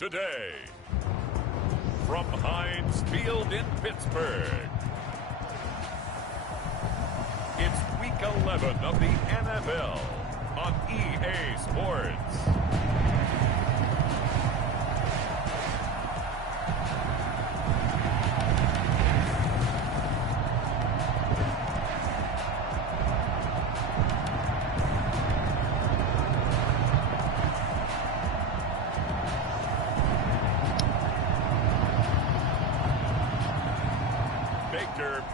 today. From Heinz Field in Pittsburgh, it's Week 11 of the NFL on EA Sports.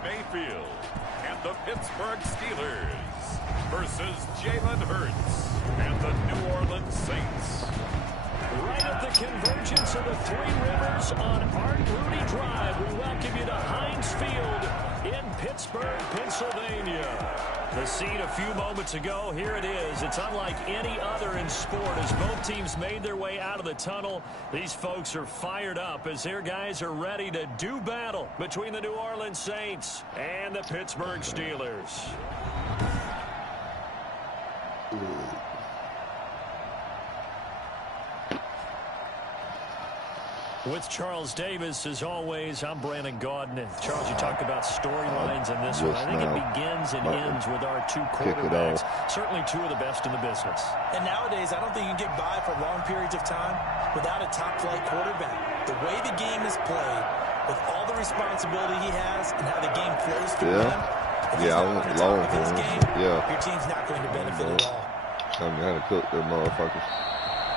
Mayfield and the Pittsburgh Steelers versus Jalen Hurts and the New Orleans Saints. Right at the convergence of the Three Rivers on Art Rooney Drive, we welcome you to Heinz Field in Pittsburgh, Pennsylvania. The scene a few moments ago, here it is. It's unlike any other in sport as both teams made their way out of the tunnel. These folks are fired up as their guys are ready to do battle between the New Orleans Saints and the Pittsburgh Steelers. With Charles Davis, as always, I'm Brandon Gaudin. And Charles, you talked about storylines in this one. I think it begins and ends with our two quarterbacks. Certainly two of the best in the business. And nowadays, I don't think you can get by for long periods of time without a top-flight quarterback. The way the game is played, with all the responsibility he has and how the game flows through him, if he's not on the top of his game, your team's not going to benefit at all. Tell me how to cook their motherfuckers.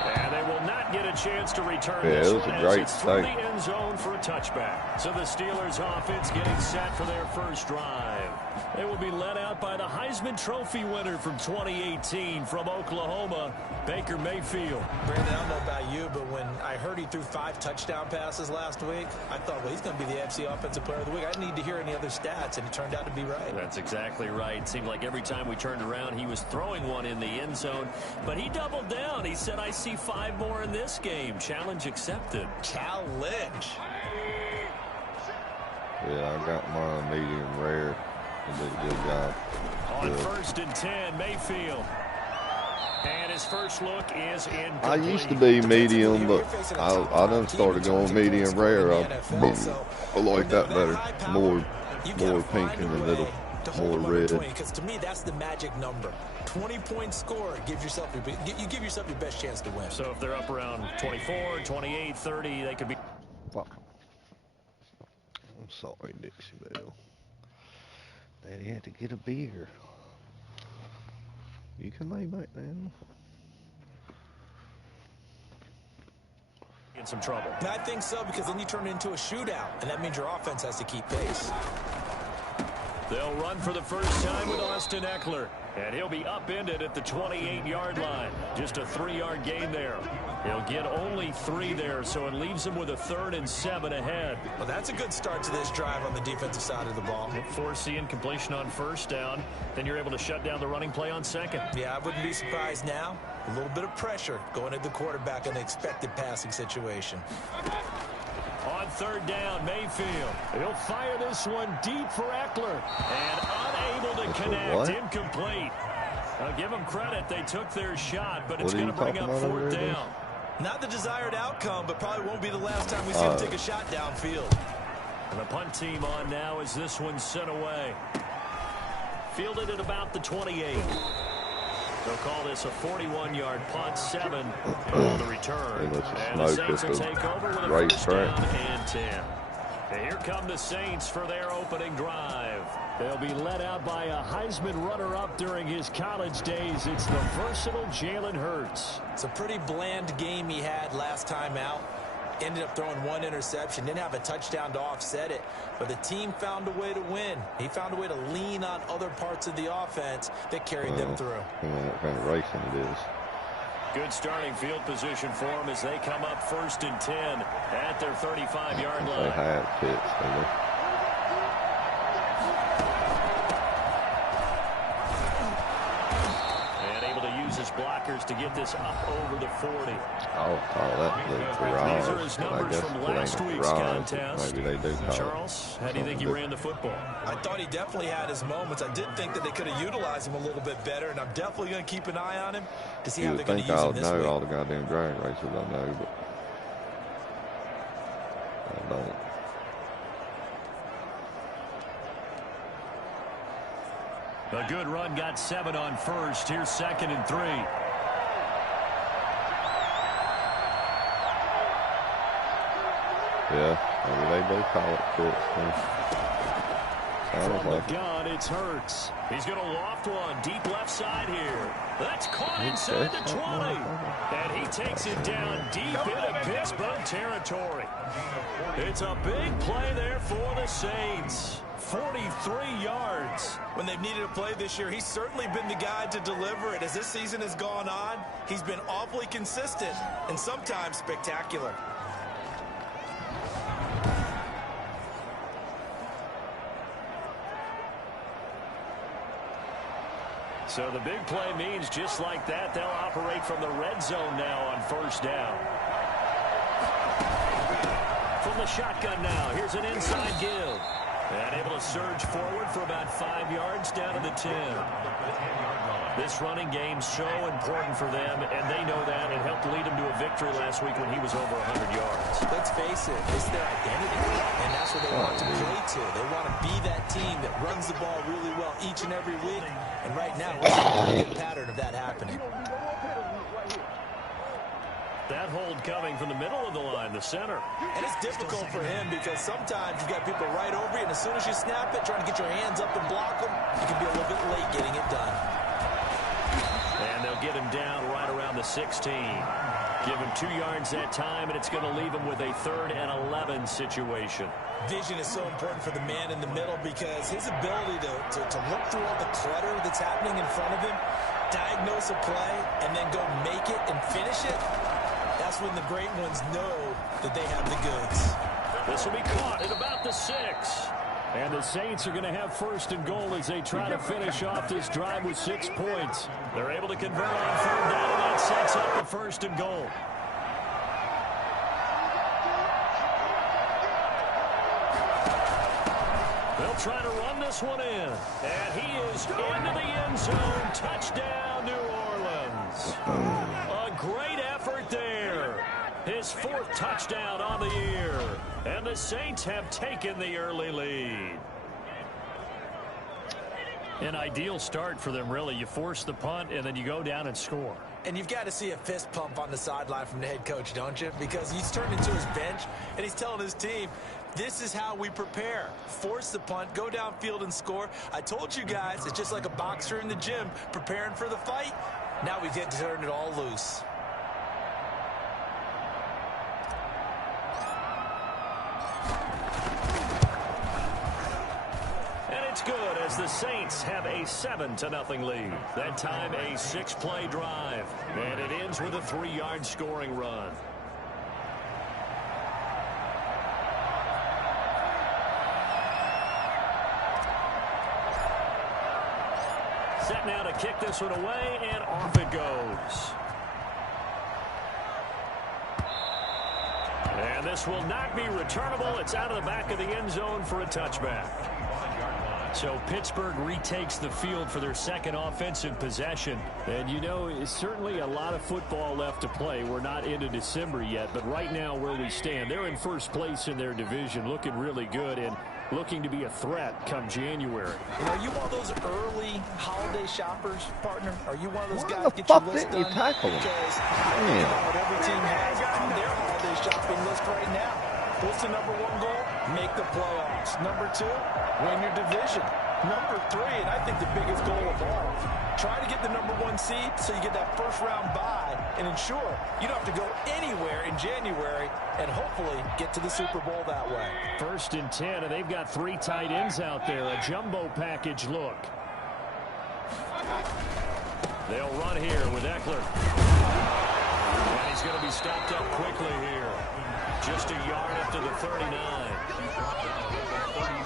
And they will not get a chance to return this one as it's through the end zone for a touchback. So the Steelers offense getting set for their first drive. They will be led out by the Heisman Trophy winner from 2018 from Oklahoma, Baker Mayfield. Brandon, I don't know about you, but when I heard he threw 5 touchdown passes last week, I thought, well, he's going to be the AFC Offensive Player of the Week. I didn't need to hear any other stats, and it turned out to be right. That's exactly right. It seemed like every time we turned around, he was throwing one in the end zone. But he doubled down. He said, I see 5 more in this game. Challenge accepted. Challenge. Yeah, I got my medium rare. He did a good job. On 1st and 10, Mayfield. And his first look is incomplete. I used to be medium, but I done started going medium rare. I like that better. More pink in the middle. More red. Because to me, that's the magic number. 20-point score gives yourself you give yourself your best chance to win. So if they're up around 24, 28, 30, they could be. I'm sorry, Dixie Belle. Daddy had to get a beer. You can lay back down. In some trouble. I think so, because then you turn it into a shootout, and that means your offense has to keep pace. They'll run for the first time with Austin Eckler. And he'll be upended at the 28-yard line. Just a 3-yard gain there. He'll get only 3 there, so it leaves him with a 3rd and 7 ahead. Well, that's a good start to this drive on the defensive side of the ball. Forcing completion on 1st down. Then you're able to shut down the running play on 2nd. Yeah, I wouldn't be surprised now. A little bit of pressure going at the quarterback in the expected passing situation. On 3rd down, Mayfield. He'll fire this one deep for Eckler. And unable to connect. Incomplete. I'll give them credit. They took their shot, but it's going to bring up 4th down. Not the desired outcome, but probably won't be the last time we see him take a shot downfield. And the punt team on now as this one's sent away. Fielded at about the 28. They'll call this a 41-yard punt, 7 on the return. And the Saints will take over with a 1st down and 10. And here come the Saints for their opening drive. They'll be led out by a Heisman runner-up during his college days. It's the versatile Jalen Hurts. It's a pretty bland game he had last time out. Ended up throwing 1 interception. Didn't have a touchdown to offset it. But the team found a way to win. He found a way to lean on other parts of the offense that carried them through. What kind of racing it is. Good starting field position for them as they come up 1st and 10 at their 35-yard line. They have pits, don't they? His blockers to get this up over the 40. I'll call that the garage. These are his numbers from last week's contest. Maybe they do call Charles, how do you think he ran the football? I thought he definitely had his moments. I did think that they could have utilized him a little bit better, and I'm definitely going to keep an eye on him to see how they're going to use him this week. I know all the goddamn drag races I know, but don't. A good run got 7 on first. Here's 2nd and 3. Yeah, maybe they both call it quits. From the gun, it's Hurts. He's going to loft one deep left side here. That's caught inside the 20. And he takes it down deep into Pittsburgh territory. It's a big play there for the Saints. 43 yards. When they've needed a play this year, he's certainly been the guy to deliver it. As this season has gone on, he's been awfully consistent and sometimes spectacular. So the big play means just like that, they'll operate from the red zone now on 1st down. From the shotgun now, here's an inside give. And able to surge forward for about 5 yards down to the 10. This running game's so important for them, and they know that. It helped lead them to a victory last week when he was over 100 yards. Let's face it, it's their identity, and that's what they want to play to. They want to be that team that runs the ball really well each and every week. And right now, we're seeing a good pattern of that happening. That hold coming from the middle of the line, the center. And it's difficult for him because sometimes you've got people right over you, and as soon as you snap it, trying to get your hands up and block them, you can be a little bit late getting it done. And they'll get him down right around the 16. Give him 2 yards that time, and it's going to leave him with a 3rd and 11 situation. Vision is so important for the man in the middle because his ability to look through all the clutter that's happening in front of him, diagnose a play, and then go make it and finish it, that's when the great ones know that they have the goods. This will be caught at about the 6. And the Saints are going to have 1st and goal as they try to finish off this drive with 6 points. They're able to convert on 3rd down, and that sets up the 1st and goal. They'll try to run this one in. And he is into the end zone. Touchdown, New Orleans. A great effort there. His 4th touchdown on the year. And the Saints have taken the early lead. An ideal start for them, really. You force the punt, and then you go down and score. And you've got to see a fist pump on the sideline from the head coach, don't you? Because he's turned into his bench, and he's telling his team, this is how we prepare. Force the punt, go downfield and score. I told you guys, it's just like a boxer in the gym preparing for the fight. Now we get to turn it all loose. It's good as the Saints have a 7-0 lead. That time a 6-play drive. And it ends with a 3-yard scoring run. Set now to kick this one away, and off it goes. And this will not be returnable. It's out of the back of the end zone for a touchback. So Pittsburgh retakes the field for their 2nd offensive possession. And, you know, it's certainly a lot of football left to play. We're not into December yet, but right now where we stand, they're in 1st place in their division, looking really good and looking to be a threat come January. And are you one of those early holiday shoppers, partner? Are you one of those guys that get your list done? Tackle him? Because what every team has on their holiday shopping list right now. What's the #1 goal? Make the playoffs. #2, win your division. #3, and I think the biggest goal of all, try to get the #1 seed so you get that 1st-round bye and ensure you don't have to go anywhere in January and hopefully get to the Super Bowl that way. 1st and 10, and they've got 3 tight ends out there. A jumbo package look. They'll run here with Eckler. And he's going to be stopped up quickly here. Just a yard up to the 39.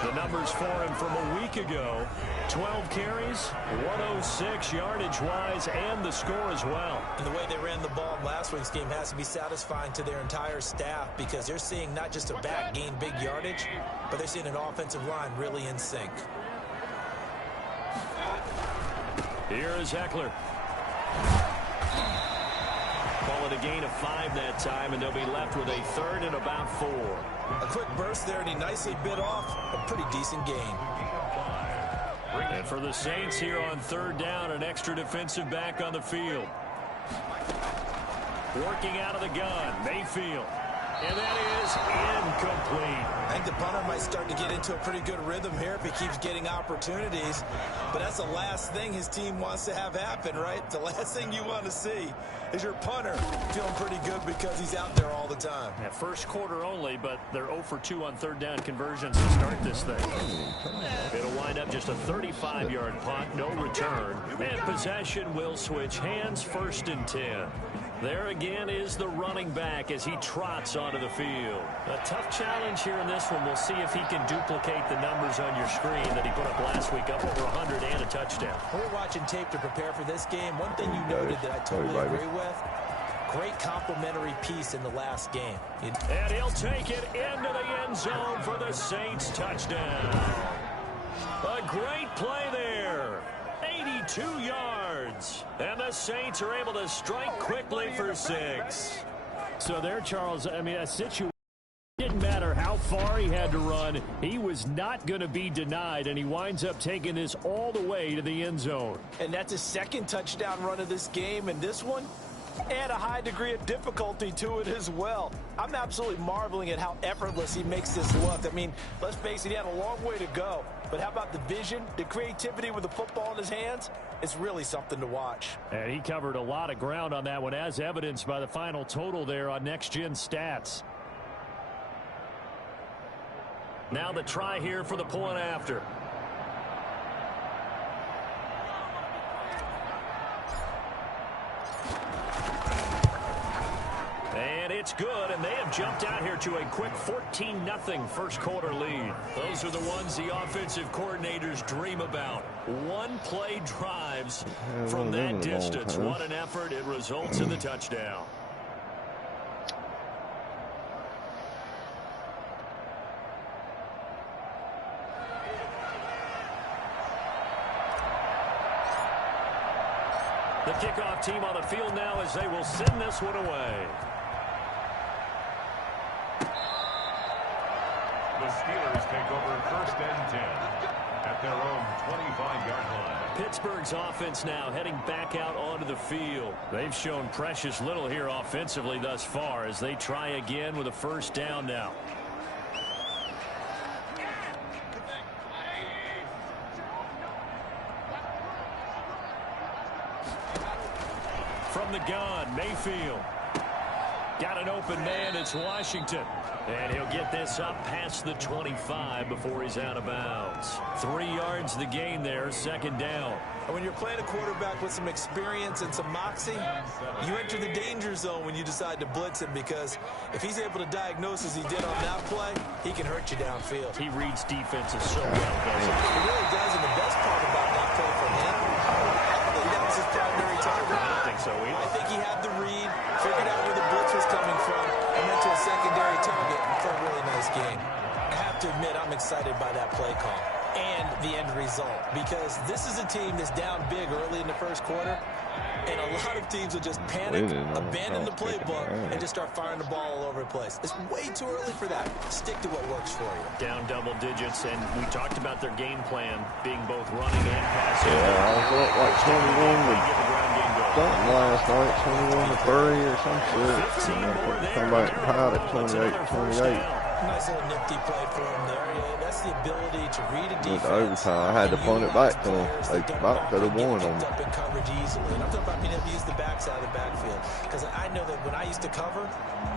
The numbers for him from a week ago, 12 carries, 106 yardage-wise, and the score as well. And the way they ran the ball in last week's game has to be satisfying to their entire staff because they're seeing not just a back gain big yardage, but they're seeing an offensive line really in sync. Here is Eckler. Ball and a gain of 5 that time, and they'll be left with a 3rd and about 4. A quick burst there, and he nicely bit off a pretty decent gain. And for the Saints here on 3rd down, an extra defensive back on the field. Working out of the gun, Mayfield. And that is incomplete. I think the punter might start to get into a pretty good rhythm here if he keeps getting opportunities. But that's the last thing his team wants to have happen, right? The last thing you want to see is your punter feeling pretty good because he's out there all the time. Yeah, first quarter only, but they're 0 for 2 on 3rd down conversions to start this thing. It'll wind up just a 35-yard punt, no return. And possession will switch hands, 1st and 10. There again is the running back as he trots onto the field. A tough challenge here in this one. We'll see if he can duplicate the numbers on your screen that he put up last week, up over 100 and a touchdown. We're watching tape to prepare for this game. One thing you noted that I totally agree with, great complimentary piece in the last game. And he'll take it into the end zone for the Saints touchdown. A great play there. 82 yards. And the Saints are able to strike quickly for 6. So there, Charles, I mean, a situation didn't matter how far he had to run. He was not going to be denied, and he winds up taking this all the way to the end zone. And that's his 2nd touchdown run of this game, and this one, add a high degree of difficulty to it as well. I'm absolutely marveling at how effortless he makes this look. I mean, let's face it, he had a long way to go. But how about the vision, the creativity with the football in his hands? It's really something to watch. And he covered a lot of ground on that one, as evidenced by the final total there on Next Gen Stats. Now the try here for the point after. And it's good, and they have jumped out here to a quick 14-0 first quarter lead. Those are the ones the offensive coordinators dream about. One-play drives from that distance. What an effort. It results in the touchdown. The kickoff team on the field now as they will send this one away. The Steelers take over 1st and 10 at their own 25-yard line. Pittsburgh's offense now heading back out onto the field. They've shown precious little here offensively thus far as they try again with a 1st down now. From the gun, Mayfield. Got an open man, it's Washington. And he'll get this up past the 25 before he's out of bounds. 3 yards the gain there, 2nd down. And when you're playing a quarterback with some experience and some moxie, you enter the danger zone when you decide to blitz him, because if he's able to diagnose as he did on that play, he can hurt you downfield. He reads defenses so well, doesn't he? He really does, and the best part about that play for him, I don't think that was his primary target. I don't think so either. I think he had the read, figured out where the blitz was coming from, and went to a secondary target for a really nice game. I have to admit, I'm excited by that play call and the end result, because this is a team that's down big early in the first quarter, and a lot of teams will just panic, abandon the playbook, and just start firing the ball all over the place. It's way too early for that. Stick to what works for you. Down double digits, and we talked about their game plan being both running and passing. Yeah, I was up like 21 to something last night, 21 to 30 or some shit. Come back tied at 28-28. Nice little nifty play for him there. Yeah, that's the ability to read a defense. With overtime, I had to punt it back to them. They about could have won on up in coverage easily. And I'm talking about being able to use the backside of the backfield, because I know that when I used to cover,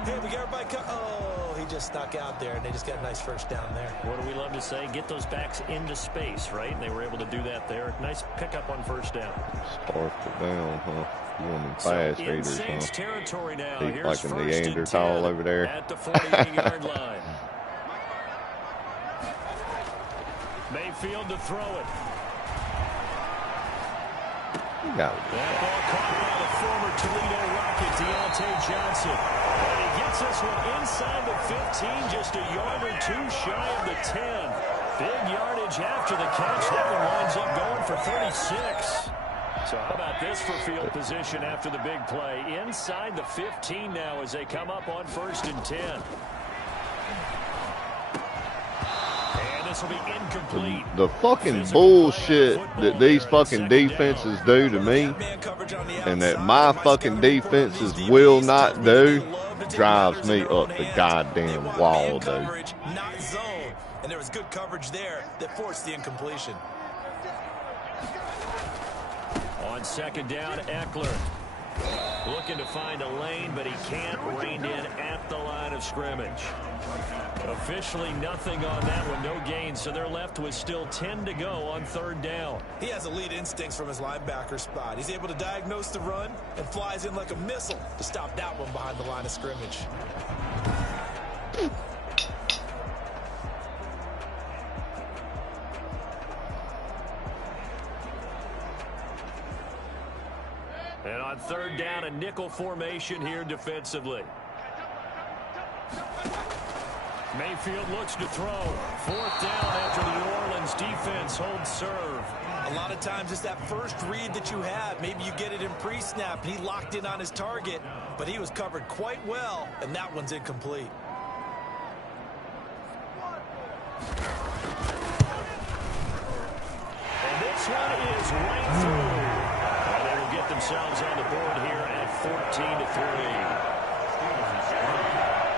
hey, we got everybody oh, he just snuck out there, and they just got a nice 1st down there. What do we love to say? Get those backs into space, right? And they were able to do that there. Nice pickup on 1st down. Scarfed it down, huh? You want them fast readers, huh? Territory now. He's like a Neanderthal over there. At the 48-yard line. Mayfield to throw it. That ball caught by the former Toledo Rocket, Deontay Johnson. And he gets this one inside the 15, just a yard or 2 shy of the 10. Big yardage after the catch. That one winds up going for 36. So how about this for field position after the big play? Inside the 15 now as they come up on 1st and 10. And this will be incomplete. The fucking bullshit that these fucking defenses do to me and that my fucking defenses will not do drives me up the goddamn wall, dude. Not zone. And there was good coverage there that forced the incompletion. On 2nd down, Eckler looking to find a lane, but he can't. Reined in at the line of scrimmage. Officially nothing on that one, no gain, so they're left with still 10 to go on 3rd down. He has elite instincts from his linebacker spot. He's able to diagnose the run and flies in like a missile to stop that one behind the line of scrimmage. And on 3rd down, a nickel formation here defensively. Mayfield looks to throw. 4th down after the New Orleans defense holds serve. A lot of times it's that first read that you have. Maybe you get it in pre-snap, and he locked in on his target, but he was covered quite well, and that one's incomplete. And this one is right through. And they will get themselves on the board here at 14-3.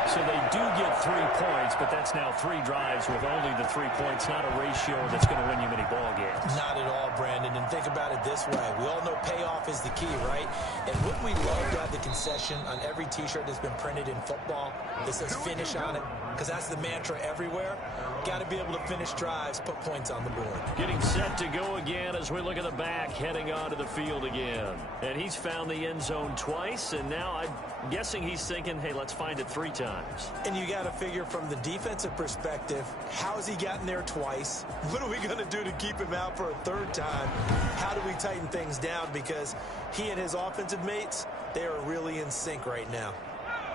So they do get 3 points, but that's now 3 drives with only the 3 points, not a ratio that's going to win you many ball games. Not at all, Brandon. And think about it this way. We all know payoff is the key, right? And wouldn't we love to have the concession on every T-shirt that's been printed in football that says finish on it? Because that's the mantra everywhere. Got to be able to finish drives, put points on the board. Getting set to go again as we look at the back, heading onto the field again. And he's found the end zone twice, and now I'm guessing he's thinking, hey, let's find it 3 times. And you got to figure from the defensive perspective, how's he gotten there twice? What are we going to do to keep him out for a 3rd time? How do we tighten things down? Because he and his offensive mates, they are really in sync right now.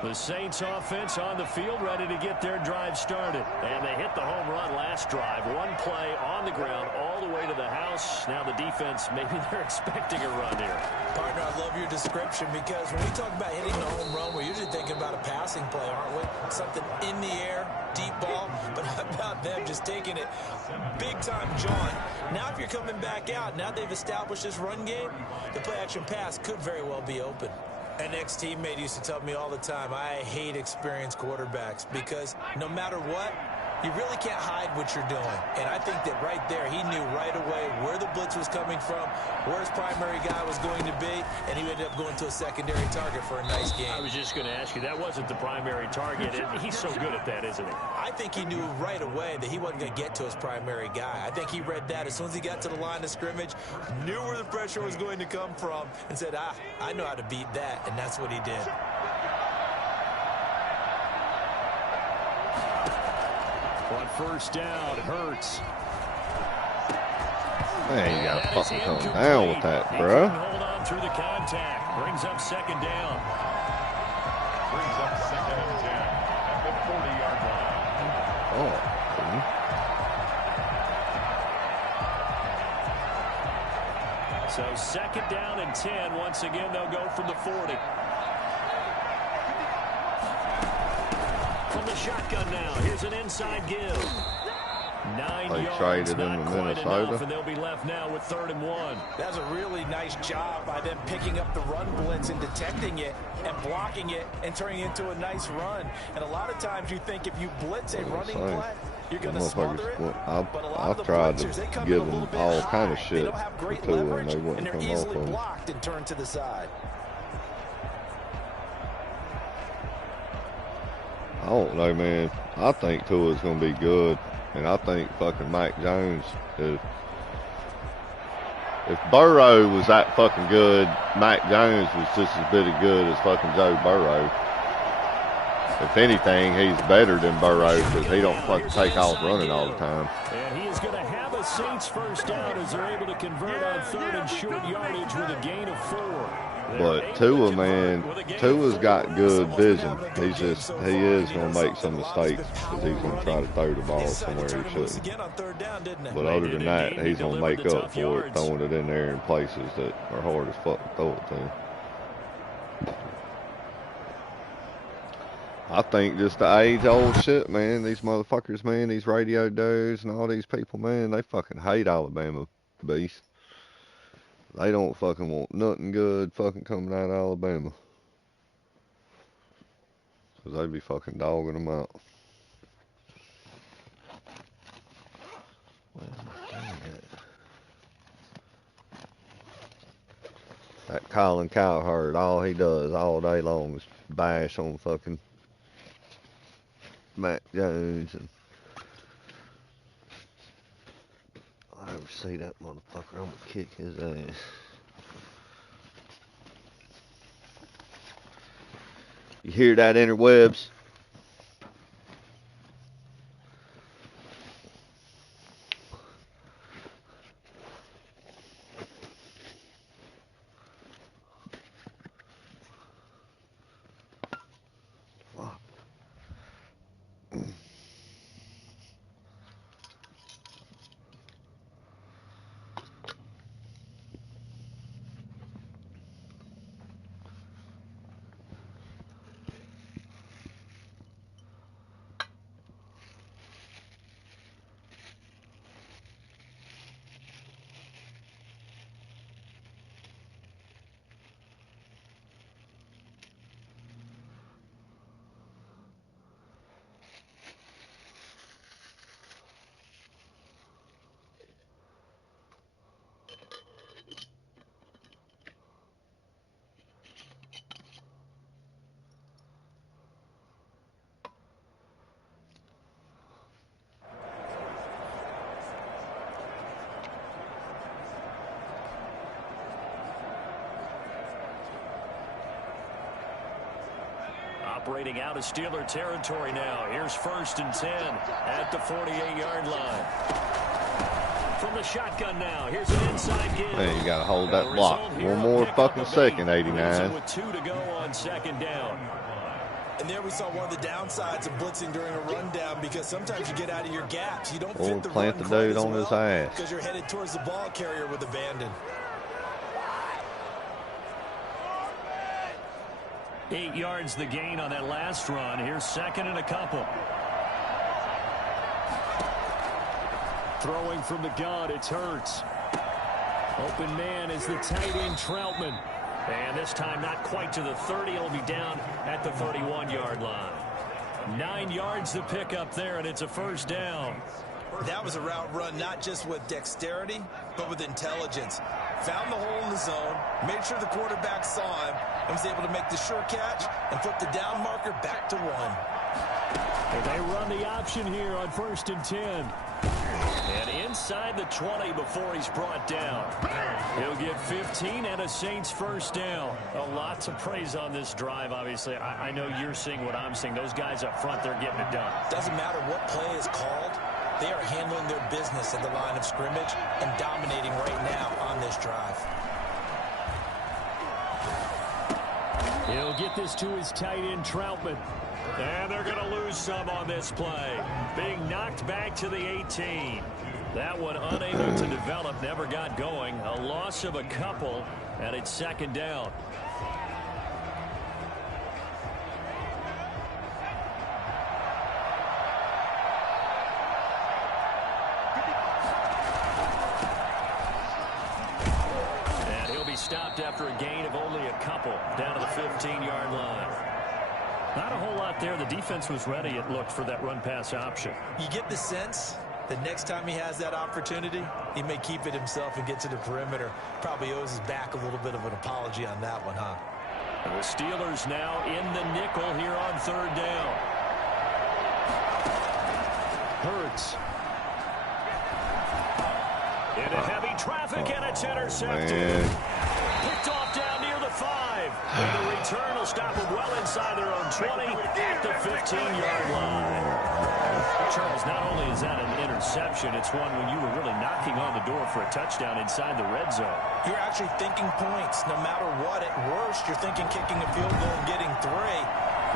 The Saints offense on the field ready to get their drive started. And they hit the home run last drive. 1 play on the ground all the way to the house. Now the defense, maybe they're expecting a run here. Partner, I love your description because when we talk about hitting the home run, we're usually thinking about a passing play, aren't we? Something in the air, deep ball. But how about them just taking it big time, John? Now if you're coming back out, now they've established this run game, the play action pass could very well be open. An ex-teammate used to tell me all the time, I hate experienced quarterbacks because no matter what, you really can't hide what you're doing. And I think that right there, he knew right away where the blitz was coming from, where his primary guy was going to be, and he ended up going to a secondary target for a nice game. I was just going to ask you, that wasn't the primary target. He's so good at that, isn't he? I think he knew right away that he wasn't going to get to his primary guy. I think he read that as soon as he got to the line of scrimmage, knew where the pressure was going to come from, and said, I know how to beat that, and that's what he did. On 1st down, Hurts. Man, you gotta fucking come down with that, bro. Hold on through the contact. Brings up 2nd down. Brings up 2nd and 10 at the 40-yard line. Oh, So 2nd down and 10. Once again, they'll go from the 40. From the shotgun now, here's an inside give. 9 they yards, traded not him to quite Minnesota. enough, and they'll be left now with 3rd and 1. That's a really nice job by them picking up the run blitz and detecting it and blocking it and turning it into a nice run. And a lot of times you think if you blitz a running play, you're going to smother it. But a lot of the tried to blitzers, they come give in a little them bit all high. kind of They shit don't have great to them, leverage, they wouldn't and they're come off easily them. blocked and turned to the side. I don't know, man. I think Tua's going to be good. And I think fucking Mac Jones, if Burrow was that fucking good, Mac Jones was just as good as fucking Joe Burrow. If anything, he's better than Burrow because he don't fucking take off running all the time. And he is going to have a Saints 1st down as they're able to convert on 3rd and short yardage with a gain of 4. But Tua, man, Tua's got good vision. He is going to make some mistakes because he's going to try to throw the ball somewhere he shouldn't. But other than that, he's going to make up for it, throwing it in there in places that are hard as fuck to throw it to. I think just the age-old shit, man. These motherfuckers, man, these radio dudes and all these people, man, they fucking hate Alabama beast. They don't fucking want nothing good fucking coming out of Alabama. Because they be fucking dogging them out. That Colin Cowherd, all he does all day long is bash on fucking Mac Jones. And if I ever see that motherfucker, I'm gonna kick his ass. You hear that, interwebs? Operating out of Steeler territory now. Here's 1st and 10 at the 48-yard line. From the shotgun now. Here's an inside give. Man, you got to hold that block. One more fucking second, 89. With 2 to go on 2nd down. And there we saw one of the downsides of blitzing during a rundown, because sometimes you get out of your gaps. You don't fit the plant the dude on his ass because you're headed towards the ball carrier with abandon. 8 yards the gain on that last run. Here's 2nd and a couple. Throwing from the gun, it's Hurts. Open man is the tight end Troutman. And this time not quite to the 30. He'll be down at the 31-yard line. 9 yards the pickup there, and it's a 1st down. That was a route run not just with dexterity, but with intelligence. Found the hole in the zone, made sure the quarterback saw him, and was able to make the sure catch and put the down marker back to 1. And they run the option here on 1st and 10. And inside the 20 before he's brought down. He'll get 15 and a Saints 1st down. A lot to praise on this drive, obviously. I know you're seeing what I'm seeing. Those guys up front, they're getting it done. Doesn't matter what play is called. They are handling their business at the line of scrimmage and dominating right now on this drive. He'll get this to his tight end, Troutman. And they're going to lose some on this play. Being knocked back to the 18. That one unable to develop, never got going. A loss of a couple, and it's 2nd down. And he'll be stopped after a gain of only a couple, down to the 15-yard line. Not a whole lot there. The defense was ready, it looked, for that run-pass option. You get the sense that next time he has that opportunity, he may keep it himself and get to the perimeter. Probably owes his back a little bit of an apology on that one, huh? The Steelers now in the nickel here on 3rd down. Hurts. Into heavy traffic, and it's intercepted. Man. Picked off down near the 5. And the return will stop them well inside their own 20 at the 15-yard line. Charles, not only is that an interception, it's one when you were really knocking on the door for a touchdown inside the red zone. You're actually thinking points. No matter what, at worst, you're thinking kicking a field goal and getting 3.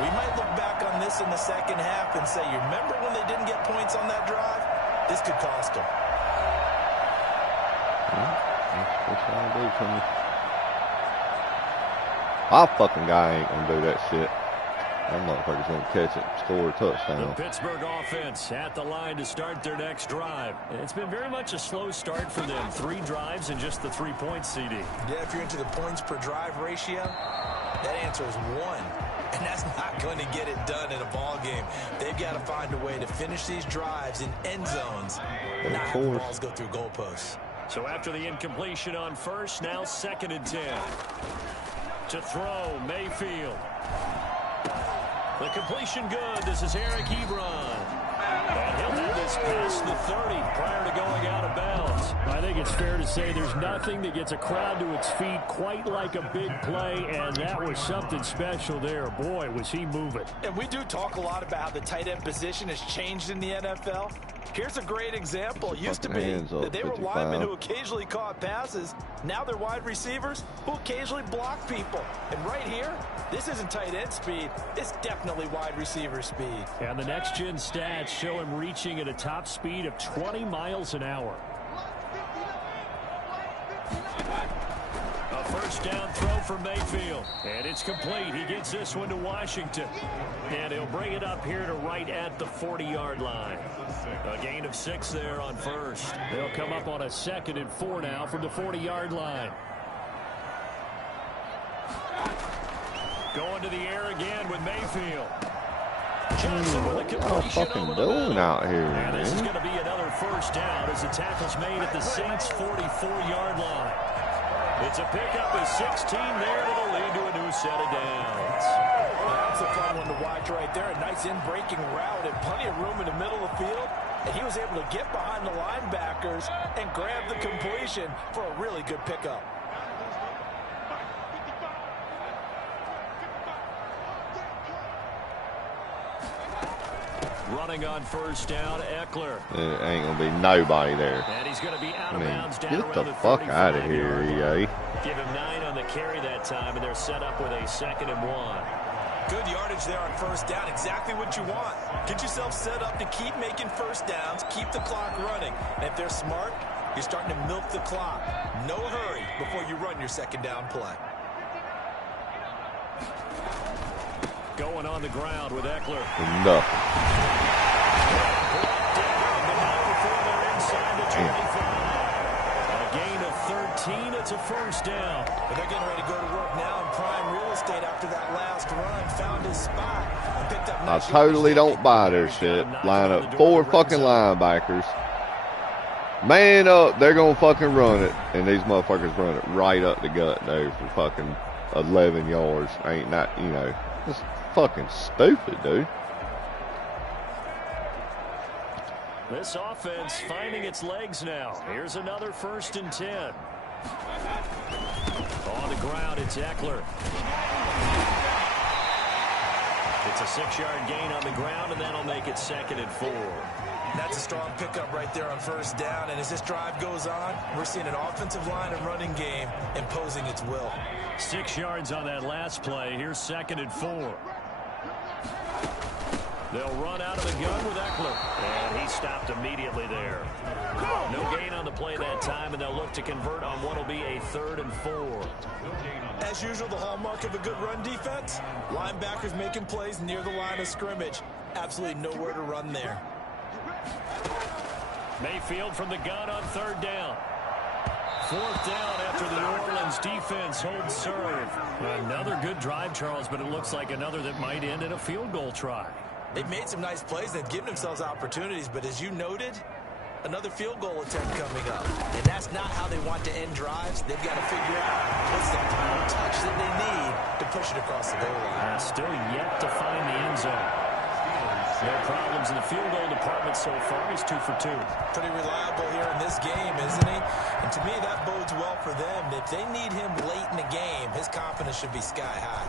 We might look back on this in the second half and say, you remember when they didn't get points on that drive? This could cost them. That's what I do to me. My fucking guy ain't gonna do that shit. That motherfucker's gonna catch it and score a touchdown. The Pittsburgh offense at the line to start their next drive. It's been very much a slow start for them. 3 drives and just the 3 points, CD. Yeah, if you're into the points per drive ratio, that answer is 1. And that's not going to get it done in a ball game. They've got to find a way to finish these drives in end zones, not have the balls go through goalposts. So after the incompletion on first, now 2nd and 10. To throw, Mayfield. The completion good. This is Eric Ebron. And he'll have this past the 30 prior to going out of bounds. I think it's fair to say there's nothing that gets a crowd to its feet quite like a big play, and that was something special there. Boy, was he moving. And we do talk a lot about how the tight end position has changed in the NFL. Here's a great example. It used to be that they were linemen who occasionally caught passes. Now they're wide receivers who occasionally block people. And right here, this isn't tight end speed. It's definitely wide receiver speed. And the next-gen stats show him reaching at a top speed of 20 miles an hour. A first down throw for Mayfield. And it's complete. He gets this one to Washington. And he'll bring it up here to right at the 40-yard line. A gain of 6 there on first. They'll come up on a 2nd and 4 now from the 40-yard line. Going to the air again with Mayfield. Johnson with a completion over the middle. Out here, and this is going to be another first down as the tackle's made at the Saints' 44-yard line. It's a pickup of 16 there that'll lead to a new set of downs. That's a fun one to watch right there. A nice in-breaking route and plenty of room in the middle of the field. And he was able to get behind the linebackers and grab the completion for a really good pickup. Running on first down, Eckler. There ain't gonna be nobody there. And he's going to be out of bounds down get around the fuck out of here, EA. Give him 9 on the carry that time, and they're set up with a 2nd and 1. Good yardage there on first down. Exactly what you want. Get yourself set up to keep making first downs, keep the clock running. And if they're smart, you're starting to milk the clock. No hurry before you run your 2nd down play. Going on the ground with Eckler. No. A gain of 13. It's a first down. But they're getting ready to go to work now in prime real estate after that last run. Found his spot. And picked up I totally don't buy their shit. Line up 4 fucking linebackers. Man up, they're gonna fucking run it. And these motherfuckers run it right up the gut, though, for fucking 11 yards. Ain't that, you know, it's fucking stupid, dude. This offense finding its legs now. Here's another 1st and 10. On the ground, it's Eckler. It's a 6-yard gain on the ground, and that'll make it 2nd and 4. That's a strong pickup right there on first down. And as this drive goes on, we're seeing an offensive line and running game imposing its will. 6 yards on that last play. Here's 2nd and 4. They'll run out of the gun with Eckler. And he stopped immediately there. No gain on the play that time, and they'll look to convert on what will be a 3rd and 4. As usual, the hallmark of a good run defense, linebackers making plays near the line of scrimmage. Absolutely nowhere to run there. Mayfield from the gun on 3rd down. 4th down after the New Orleans defense holds serve. Another good drive, Charles, but it looks like another that might end in a field goal try. They've made some nice plays. They've given themselves opportunities, but as you noted, another field goal attempt coming up. And that's not how they want to end drives. They've got to figure out what's the final touch that they need to push it across the goal line. Still yet to find the end zone. No problems in the field goal department so far. He's 2 for 2. Pretty reliable here in this game, isn't he? And to me, that bodes well for them. If they need him late in the game, his confidence should be sky high.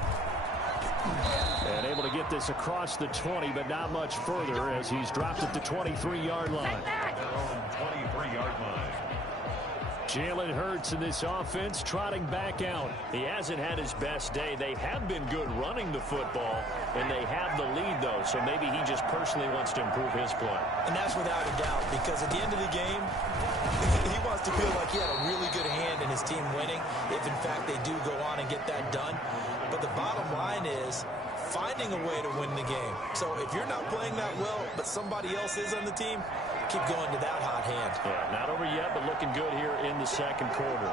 And able to get this across the 20, but not much further as he's dropped at the 23-yard line. Their own 23-yard line. Jalen Hurts in this offense trotting back out. He hasn't had his best day. They have been good running the football, and they have the lead, though, so maybe he just personally wants to improve his play. And that's without a doubt, because at the end of the game, he wants to feel like he had a really good hand in his team winning, if in fact they do go on and get that done. But the bottom line is finding a way to win the game. So if you're not playing that well, but somebody else is on the team, keep going to that hot hand. Yeah, not over yet, but looking good here in the second quarter.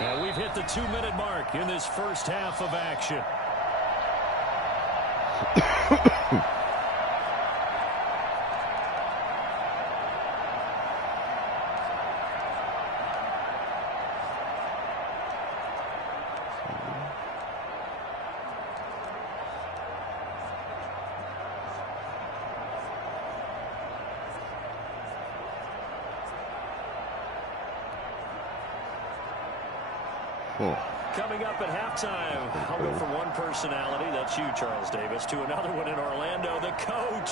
And we've hit the 2-minute mark in this first half of action. Coming up at halftime, I'll go from one personality, that's you, Charles Davis, to another one in Orlando, the coach.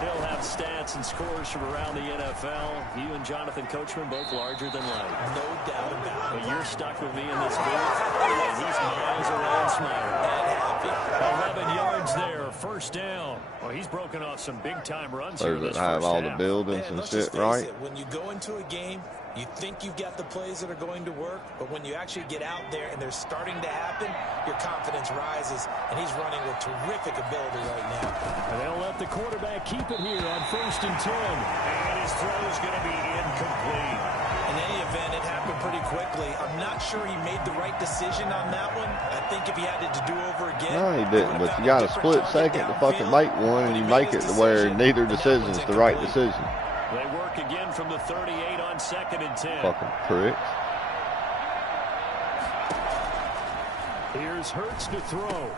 He'll have stats and scores from around the NFL. You and Jonathan Coachman both larger than life. No doubt about it. But you're stuck with me in this booth, and he's miles away and smiling. And happy. 11 yards there, first down. Well, he's broken off some big-time runs here this first have all half. the buildings and shit, right? When you go into a game, you think you've got the plays that are going to work, but when you actually get out there and they're starting to happen, your confidence rises, and he's running with terrific ability right now. And they'll let the quarterback keep it here on 1st and 10. And his throw is going to be incomplete. In any event, it happened pretty quickly. I'm not sure he made the right decision on that one. I think if he had it to do over again... No, he didn't, but you got a split second to fucking make one, and you make it to where neither decision's the right decision. They work again from the 38 on 2nd and 10. Fucking pricks. Here's Hurts to throw.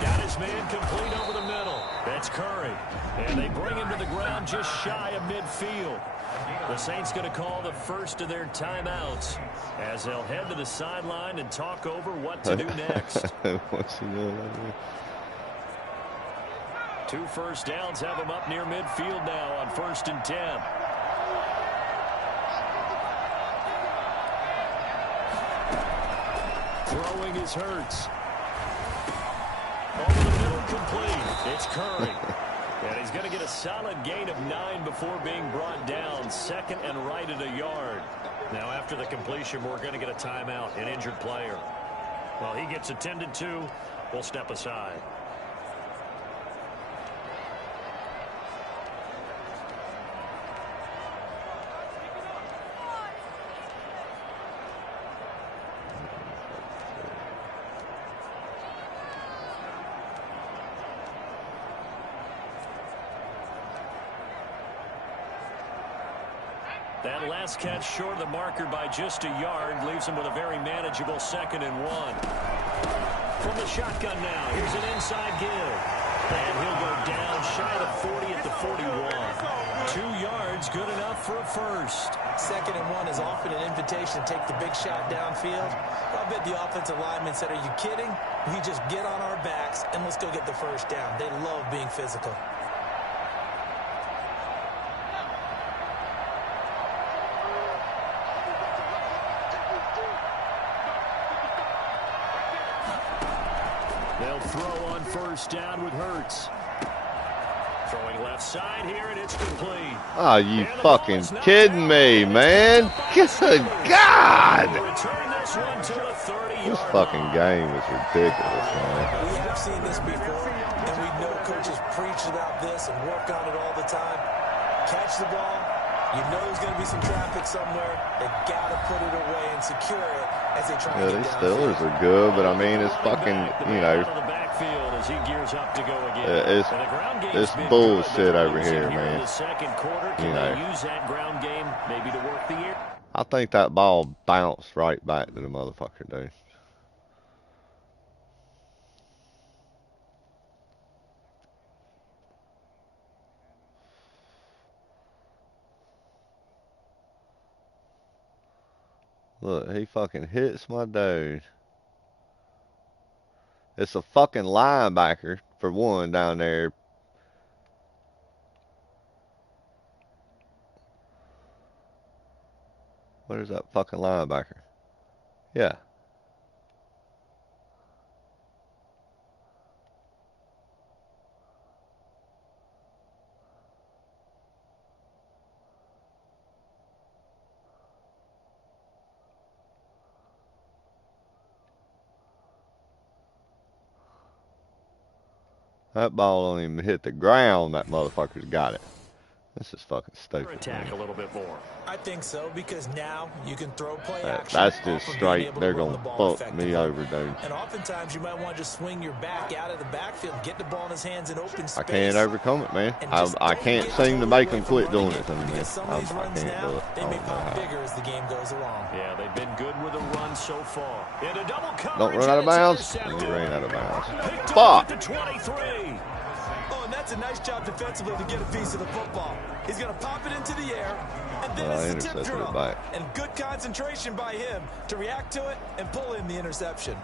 Got his man complete over the middle. That's Curry. And they bring him to the ground just shy of midfield. The Saints going to call the first of their timeouts as they'll head to the sideline and talk over what to do next. What's he doing? 2 first downs have him up near midfield now on 1st and 10. Throwing is Hurts. Over the middle, complete. It's Curry. And he's going to get a solid gain of 9 before being brought down. 2nd and right at a yard. Now, after the completion, we're going to get a timeout, an injured player. Well, he gets attended to. We'll step aside. That last catch short of the marker by just a yard leaves him with a very manageable 2nd and 1. From the shotgun now, here's an inside give. And he'll go down shy of 40 at the 41. 2 yards, good enough for a first. 2nd and 1 is often an invitation to take the big shot downfield. I bet the offensive lineman said, are you kidding? We just get on our backs and let's go get the first down. They love being physical. They'll throw on 1st down with Hurts. Throwing left side here, and it's complete. Oh, you fucking kidding me, man? Good God! This fucking game is ridiculous, man. We have seen this before, and we know coaches preach about this and work on it all the time. Catch the ball. You know there's going to be some traffic somewhere. They got to put it away and secure it as they try to get These down. Steelers are good, but I mean, it's fucking, you know, it's bullshit over here, man. You know, I think that ball bounced right back to the motherfucker, dude. Look, he fucking hits my dude. It's a fucking linebacker, for one, down there. Where's that fucking linebacker? Yeah. That ball don't even hit the ground. That motherfucker's got it. This is fucking stupid. Attack a little bit more. I think so, because now you can throw play action. That's just straight. They're going to fuck me over, dude. And oftentimes you might want to just swing your back out of the backfield, get the ball in his hands in open space. I can't overcome it, man. I can't seem to make them quit doing it to me, man. I can't do it. They may pop bigger as the game goes along. Yeah, they've been good with a run so far. Into double coverage. Don't run out of bounds. You ran out of bounds. Fuck. The 23. Oh, and that's a nice job defensively to get a piece of the football. He's going to pop it into the air, and then it's a tip drill. And good concentration by him to react to it and pull in the interception.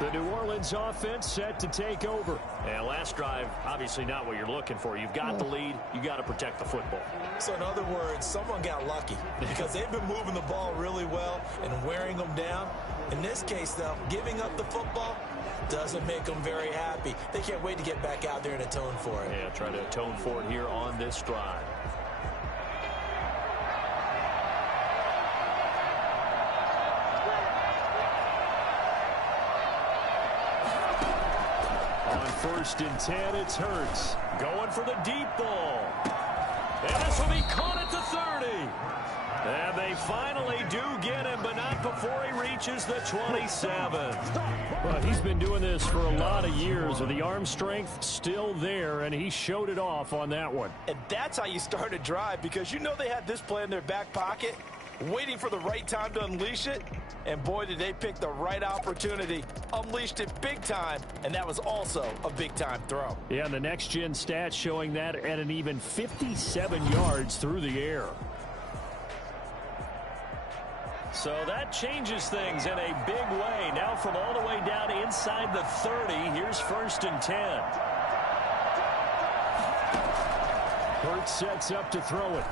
The New Orleans offense set to take over. And last drive, obviously not what you're looking for. You've got the lead. You got to protect the football. So in other words, someone got lucky because they've been moving the ball really well and wearing them down. In this case, though, giving up the football doesn't make them very happy. They can't wait to get back out there and atone for it. Yeah, try to atone for it here on this drive. On 1st and 10, it's Hurts. Going for the deep ball. And this will be caught at the 30. And they finally do get him, but not before he reaches the 27. Well, he's been doing this for a lot of years, and the arm strength still there, and he showed it off on that one. And that's how you start a drive, because you know they had this play in their back pocket, waiting for the right time to unleash it. And boy, did they pick the right opportunity. Unleashed it big time, and that was also a big-time throw. Yeah, and the next-gen stats showing that at an even 57 yards through the air. So that changes things in a big way. Now from all the way down inside the 30, here's 1st and 10. Hurts sets up to throw it.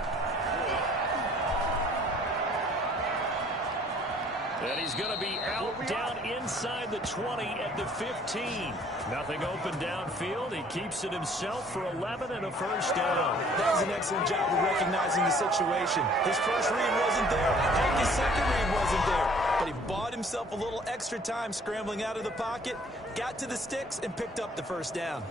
And he's going to be out down inside the 20 at the 15. Nothing open downfield. He keeps it himself for 11 and a 1st down. That was an excellent job of recognizing the situation. His first read wasn't there, and his second read wasn't there. But he bought himself a little extra time scrambling out of the pocket, got to the sticks, and picked up the 1st down.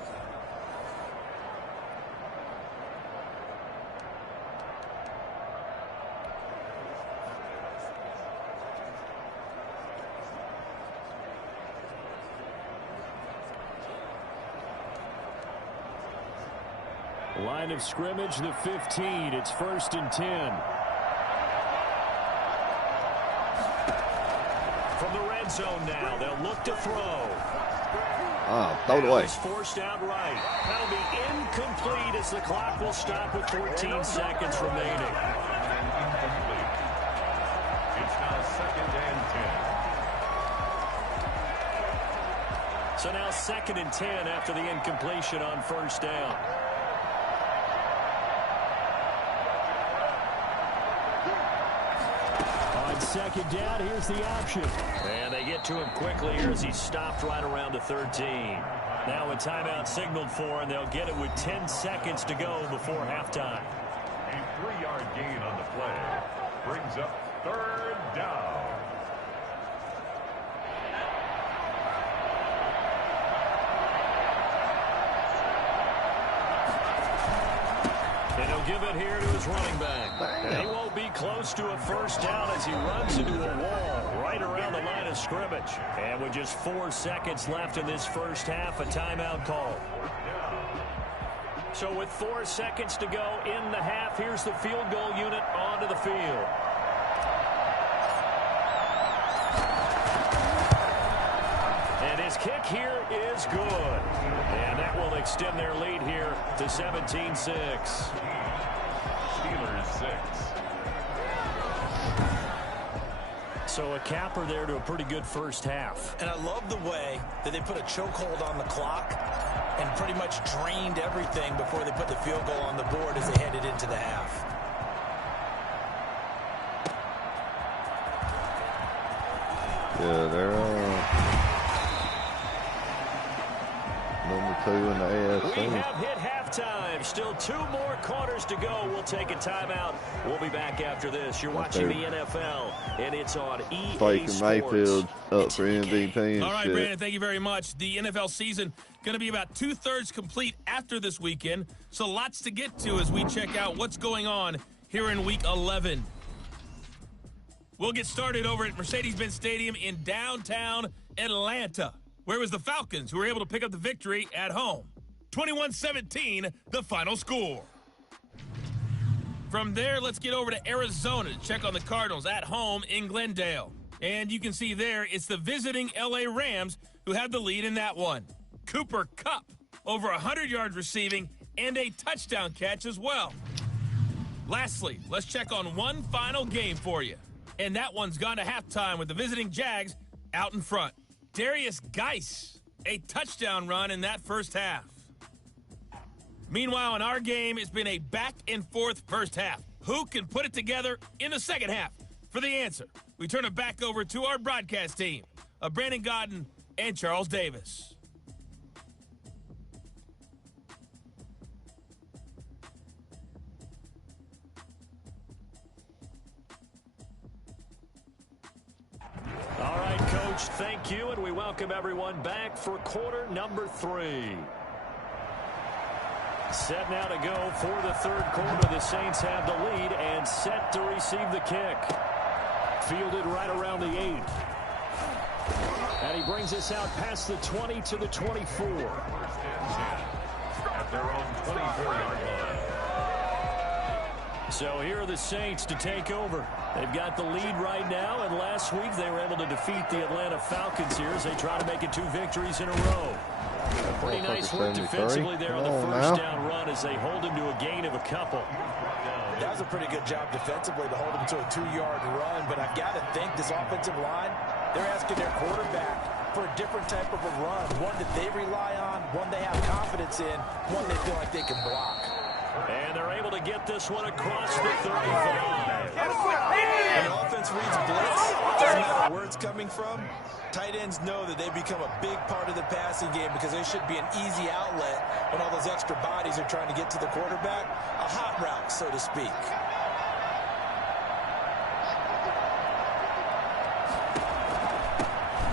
Line of scrimmage, the 15. It's 1st and 10. From the red zone now, they'll look to throw. Throw it away. Forced out right. That'll be incomplete as the clock will stop with 14 seconds remaining. It's now 2nd and 10. So now 2nd and 10 after the incompletion on 1st down. On 2nd down, here's the option. And they get to him quickly here as he stopped right around the 13. Now a timeout signaled for, and they'll get it with 10 seconds to go before halftime. A 3-yard gain on the play brings up 3rd down. And he'll give it here to his running back. And he won't be close to a 1st down as he runs into a wall right around the line of scrimmage. And with just 4 seconds left in this 1st half, a timeout call. So with 4 seconds to go in the half, here's the field goal unit onto the field. And his kick here is good. And that will extend their lead here to 17-6. Steelers 6. So a capper there to a pretty good first half. And I love the way that they put a chokehold on the clock and pretty much drained everything before they put the field goal on the board as they headed into the half. Yeah, they're number 2 in the AFC. We have hit halftime. Still 2 more quarters to go. We'll take a timeout. We'll be back after this. You're watching the NFL, and it's on EA Baker Sports. Mayfield up for MVP and All right, shit. Brandon, thank you very much. The NFL season going to be about 2/3 complete after this weekend, so lots to get to as we check out what's going on here in Week 11. We'll get started over at Mercedes-Benz Stadium in downtown Atlanta, where it was the Falcons who were able to pick up the victory at home. 21-17, the final score. From there, let's get over to Arizona to check on the Cardinals at home in Glendale. And you can see there, it's the visiting LA Rams who have the lead in that one. Cooper Kupp, over 100 yards receiving and a touchdown catch as well. Lastly, let's check on one final game for you. And that one's gone to halftime with the visiting Jags out in front. Darius Geis, a touchdown run in that first half. Meanwhile, in our game, it's been a back-and-forth first half. Who can put it together in the second half? For the answer, we turn it back over to our broadcast team of Brandon Godden and Charles Davis. All right, Coach, thank you, and we welcome everyone back for quarter number 3. Set now to go for the third quarter. The Saints have the lead and set to receive the kick. Fielded right around the 8. And he brings us out past the 20 to the 24. At their own 24-yard line. So here are the Saints to take over. They've got the lead right now, and last week they were able to defeat the Atlanta Falcons here as they try to make it 2 victories in a row. Pretty nice work defensively there on the first down run as they hold him to a gain of a couple. That was a pretty good job defensively to hold him to a 2-yard run, but I've got to think this offensive line, they're asking their quarterback for a different type of a run, one that they rely on, one they have confidence in, one they feel like they can block. And they're able to get this one across the 35. When the offense reads blitz, doesn't matter where it's coming from, tight ends know that they become a big part of the passing game because they should be an easy outlet when all those extra bodies are trying to get to the quarterback. A hot route, so to speak.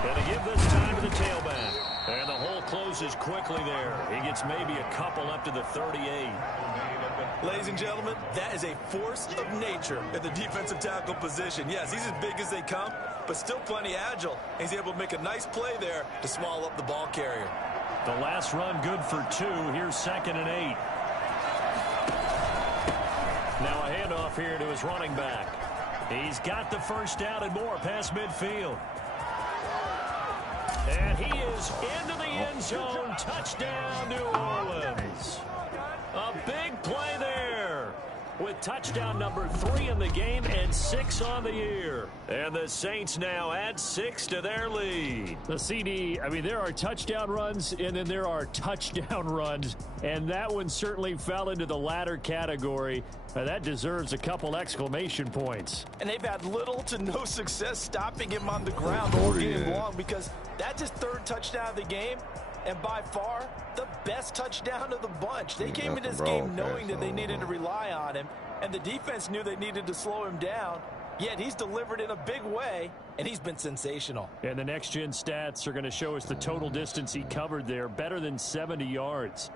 And they give this time to the tailback. And the hole closes quickly there. He gets maybe a couple up to the 38. Ladies and gentlemen, that is a force of nature at the defensive tackle position. Yes, he's as big as they come, but still plenty agile. He's able to make a nice play there to swallow up the ball carrier. The last run good for 2. Here's 2nd and 8. Now a handoff here to his running back. He's got the first down and more past midfield. And he is into the end zone. Touchdown, New Orleans. A big play there with touchdown number 3 in the game and 6 on the year. And the Saints now add 6 to their lead. The CD, I mean, there are touchdown runs and then there are touchdown runs. And that one certainly fell into the latter category. That deserves a couple exclamation points. And they've had little to no success stopping him on the ground all game long because that's his 3rd touchdown of the game. And by far, the best touchdown of the bunch. They came into this game knowing that they needed to rely on him, and the defense knew they needed to slow him down. Yet he's delivered in a big way, and he's been sensational. And the next-gen stats are going to show us the total distance he covered there, better than 70 yards.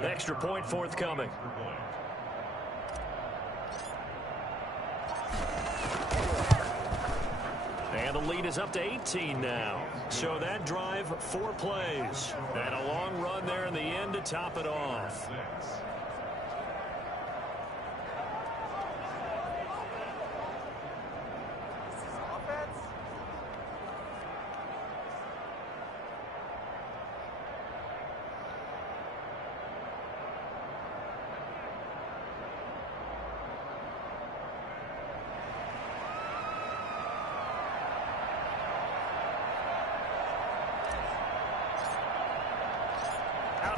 Extra point forthcoming. And the lead is up to 18 now. So that drive, 4 plays. And a long run there in the end to top it off.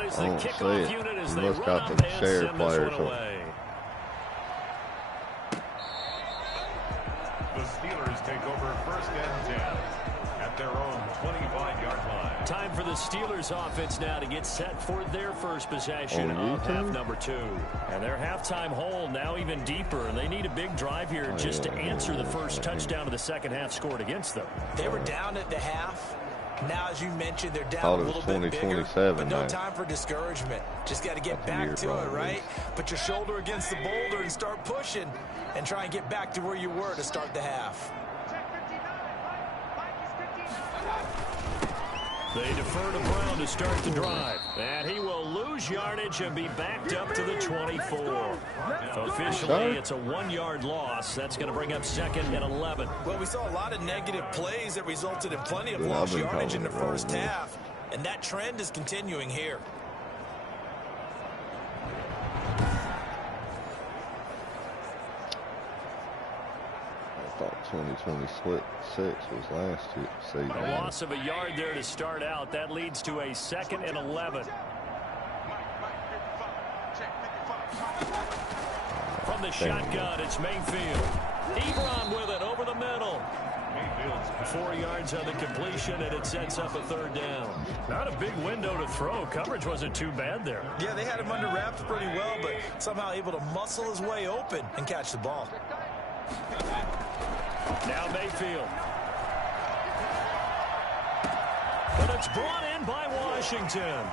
is I the don't see kickoff it. unit as You they must run got up them and share send this players one on. away. The Steelers take over 1st and 10 at their own 25-yard line. Time for the Steelers offense now to get set for their first possession On of half YouTube? number 2. And their halftime hole now even deeper, and they need a big drive here just to answer the first touchdown of the second half scored against them. They were down at the half. Now, as you mentioned, they're down a little bit bigger, but no time for discouragement. Just got to get back to it, right? Put your shoulder against the boulder and start pushing and try and get back to where you were to start the half. They defer to Brown to start the drive. And he will lose yardage and be backed up to the 24. Officially, it's a 1-yard loss. That's going to bring up 2nd and 11. Well, we saw a lot of negative plays that resulted in plenty of lost yardage in the first half. And that trend is continuing here. I thought 2026 was last year season. A loss of a yard there to start out. That leads to a 2nd and 11. From the shotgun, it's Mayfield. Ebron with it over the middle. 4 yards on the completion, and it sets up a 3rd down. Not a big window to throw. Coverage wasn't too bad there. Yeah, they had him under wraps pretty well, but somehow able to muscle his way open and catch the ball. Now Mayfield. But it's brought in by Washington.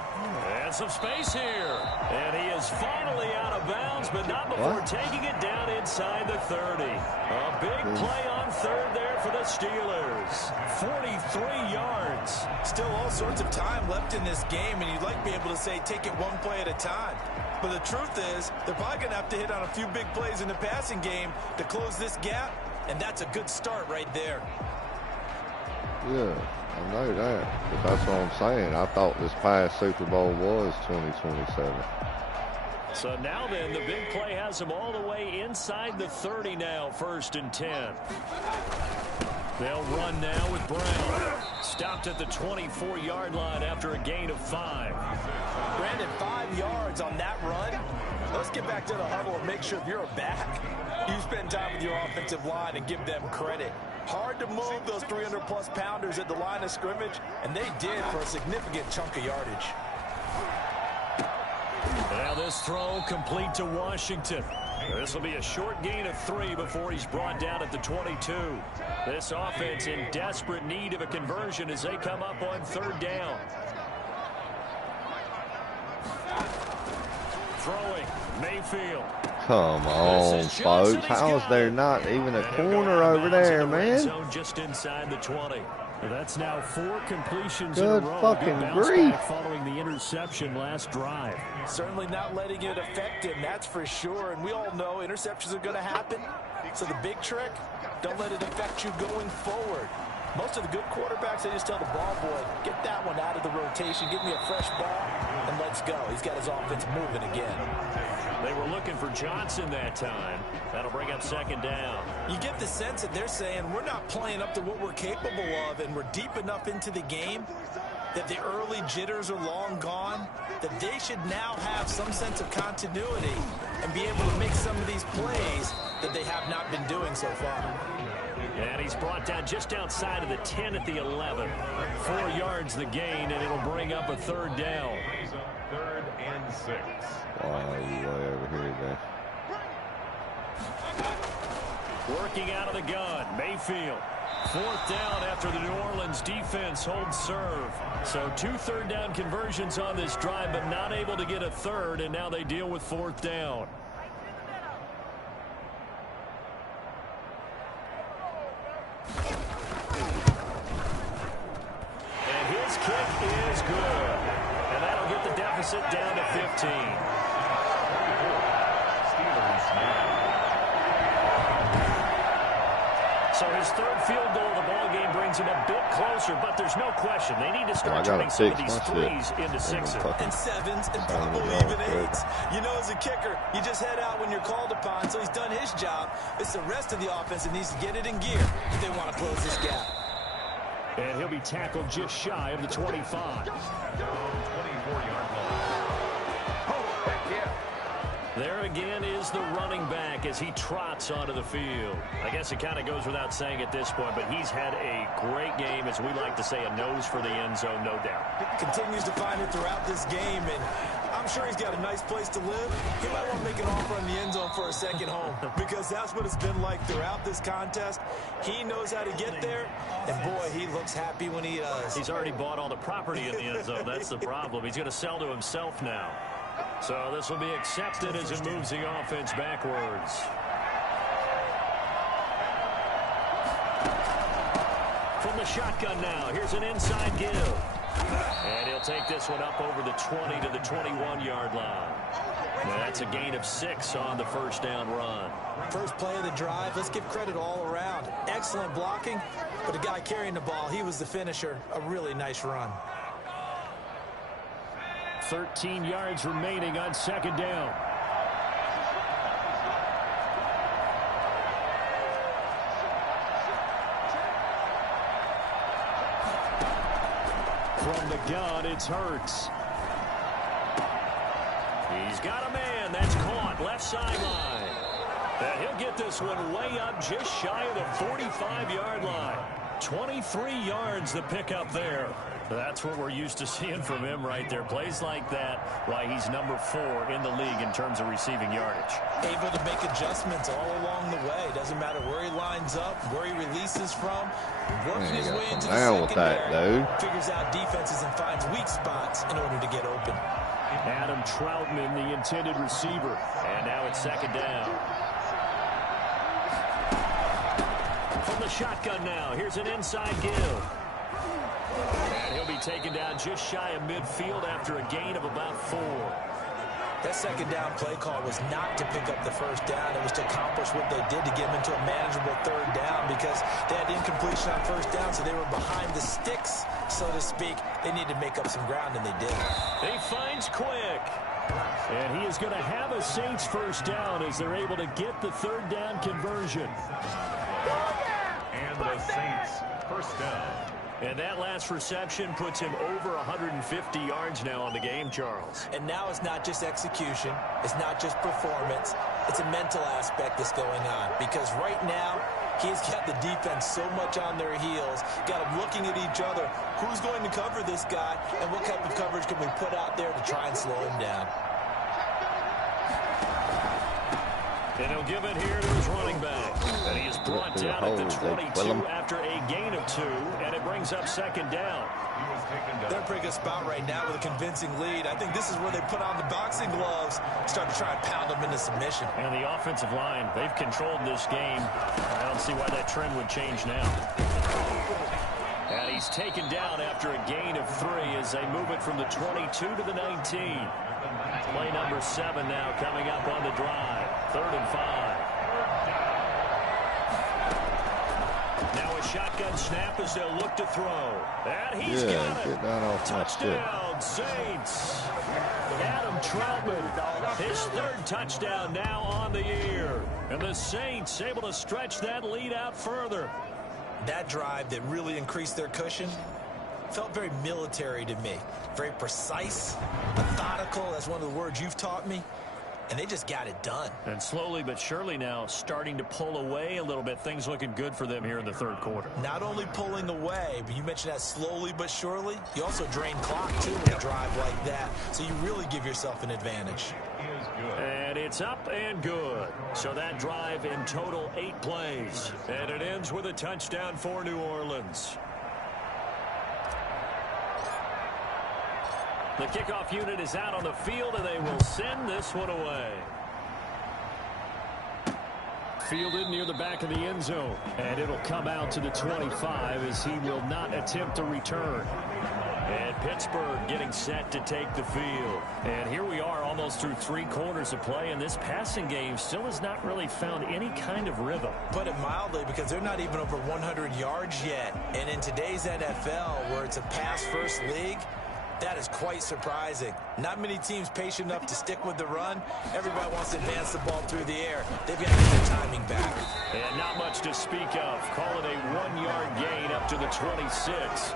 And some space here. And he is finally out of bounds, but not before taking it down inside the 30. A big play on 3rd there for the Steelers. 43 yards. Still all sorts of time left in this game, and you'd like to be able to say take it one play at a time. But the truth is, they're probably going to have to hit on a few big plays in the passing game to close this gap, and that's a good start right there. Yeah, I know that. But that's what I'm saying. I thought this past Super Bowl was 2027. So now then, the big play has them all the way inside the 30 now, 1st and 10. They'll run now with Brown. Stopped at the 24-yard line after a gain of 5. Brandon, 5 yards on that run. Let's get back to the huddle and make sure if you're a back, you spend time with your offensive line and give them credit. Hard to move those 300-plus pounders at the line of scrimmage, and they did for a significant chunk of yardage. Now this throw complete to Washington. This will be a short gain of 3 before he's brought down at the 22. This offense in desperate need of a conversion as they come up on 3rd down. Throwing, Mayfield. Come on, folks. How is there not even a corner over there, man? Just inside the 20. That's now 4 completions Good in a row. fucking Good bounce grief. back following the interception last drive. Certainly not letting it affect him, that's for sure. And we all know interceptions are going to happen. So the big trick, don't let it affect you going forward. Most of the good quarterbacks, they just tell the ball boy, get that one out of the rotation, give me a fresh ball, and let's go. He's got his offense moving again. They were looking for Johnson that time. That'll bring up 2nd down. You get the sense that they're saying we're not playing up to what we're capable of, and we're deep enough into the game that the early jitters are long gone, that they should now have some sense of continuity and be able to make some of these plays that they have not been doing so far. And he's brought down just outside of the 10 at the 11. 4 yards the gain, and it'll bring up a 3rd down. 3rd and 6. Oh, you way over here, man. Working out of the gun, Mayfield. 4th down after the New Orleans defense holds serve. So 2 3rd down conversions on this drive, but not able to get a 3rd, and now they deal with 4th down. And his kick is good. And that'll get the deficit down to 15. So his 3rd field goal of the ball game brings him a bit closer, but there's no question they need to start turning some of these 3s into 6s. And 7s and probably even 8s. You know, as a kicker, you just head out when you're called upon, so he's done his job. It's the rest of the offense that needs to get it in gear if they want to close this gap. And he'll be tackled just shy of the 25. 24-yard line. Oh, heck yeah. There again is the running back as he trots onto the field. I guess it kind of goes without saying at this point, but he's had a great game, as we like to say, a nose for the end zone, no doubt. Continues to find it throughout this game, and I'm sure he's got a nice place to live. He might want to make an offer on the end zone for a second home, because that's what it's been like throughout this contest. He knows how to get there, and boy, he looks happy when he does. He's already bought all the property in the end zone. That's the problem. He's going to sell to himself now. So this will be accepted as it moves the offense backwards. From the shotgun now, here's an inside give. And he'll take this one up over the 20 to the 21-yard line. Now that's a gain of 6 on the first down run. First play of the drive, let's give credit all around. Excellent blocking, but the guy carrying the ball, he was the finisher. A really nice run. 13 yards remaining on second down. From the gun, it's Hurts. He's got a man. That's caught. Left sideline. And he'll get this one way up just shy of the 45-yard line. 23 yards the pickup there. That's what we're used to seeing from him right there. Plays like that, why he's number 4 in the league in terms of receiving yardage. Able to make adjustments all along the way. Doesn't matter where he lines up, where he releases from. Working his way into the secondary. Figures out defenses and finds weak spots in order to get open. Adam Troutman, the intended receiver. And now it's second down. From the shotgun now, here's an inside give. And he'll be taken down just shy of midfield after a gain of about 4. That second down play call was not to pick up the first down. It was to accomplish what they did to get him into a manageable third down, because they had incompletion on first down, so they were behind the sticks, so to speak. They needed to make up some ground, and they did. He finds Quick. And he is going to have a Saints first down as they're able to get the third down conversion. And the Saints first down. And that last reception puts him over 150 yards now on the game, Charles. And now it's not just execution. It's not just performance. It's a mental aspect that's going on. Because right now, he's got the defense so much on their heels. Got them looking at each other. Who's going to cover this guy? And what type of coverage can we put out there to try and slow him down? And he'll give it here to his running back. And he is brought down at the 22 after a gain of 2, and it brings up second down. They're in a pretty good spot right now with a convincing lead. I think this is where they put on the boxing gloves, start to try and pound them into submission. And the offensive line, they've controlled this game. I don't see why that trend would change now. And he's taken down after a gain of 3 as they move it from the 22 to the 19. Play number 7 now coming up on the drive. 3rd and 5. Now a shotgun snap as they'll look to throw. And he's got it. Touchdown, Saints. Adam Troutman, his 3rd touchdown now on the year. And the Saints able to stretch that lead out further. That drive that really increased their cushion felt very military to me. Very precise, methodical. That's one of the words you've taught me. And they just got it done. And slowly but surely now starting to pull away a little bit. Things looking good for them here in the 3rd quarter. Not only pulling away, but you mentioned that slowly but surely. You also drain clock, too, with a drive like that. So you really give yourself an advantage. And it's up and good. So that drive in total 8 plays. And it ends with a touchdown for New Orleans. The kickoff unit is out on the field, and they will send this one away. Fielded near the back of the end zone, and it'll come out to the 25 as he will not attempt to return. And Pittsburgh getting set to take the field. And here we are almost through 3 quarters of play, and this passing game still has not really found any kind of rhythm. Put it mildly, because they're not even over 100 yards yet. And in today's NFL, where it's a pass-first league, that is quite surprising. Not many teams patient enough to stick with the run. Everybody wants to advance the ball through the air. They've got to get their timing back. And not much to speak of. Call it a 1-yard gain up to the 26.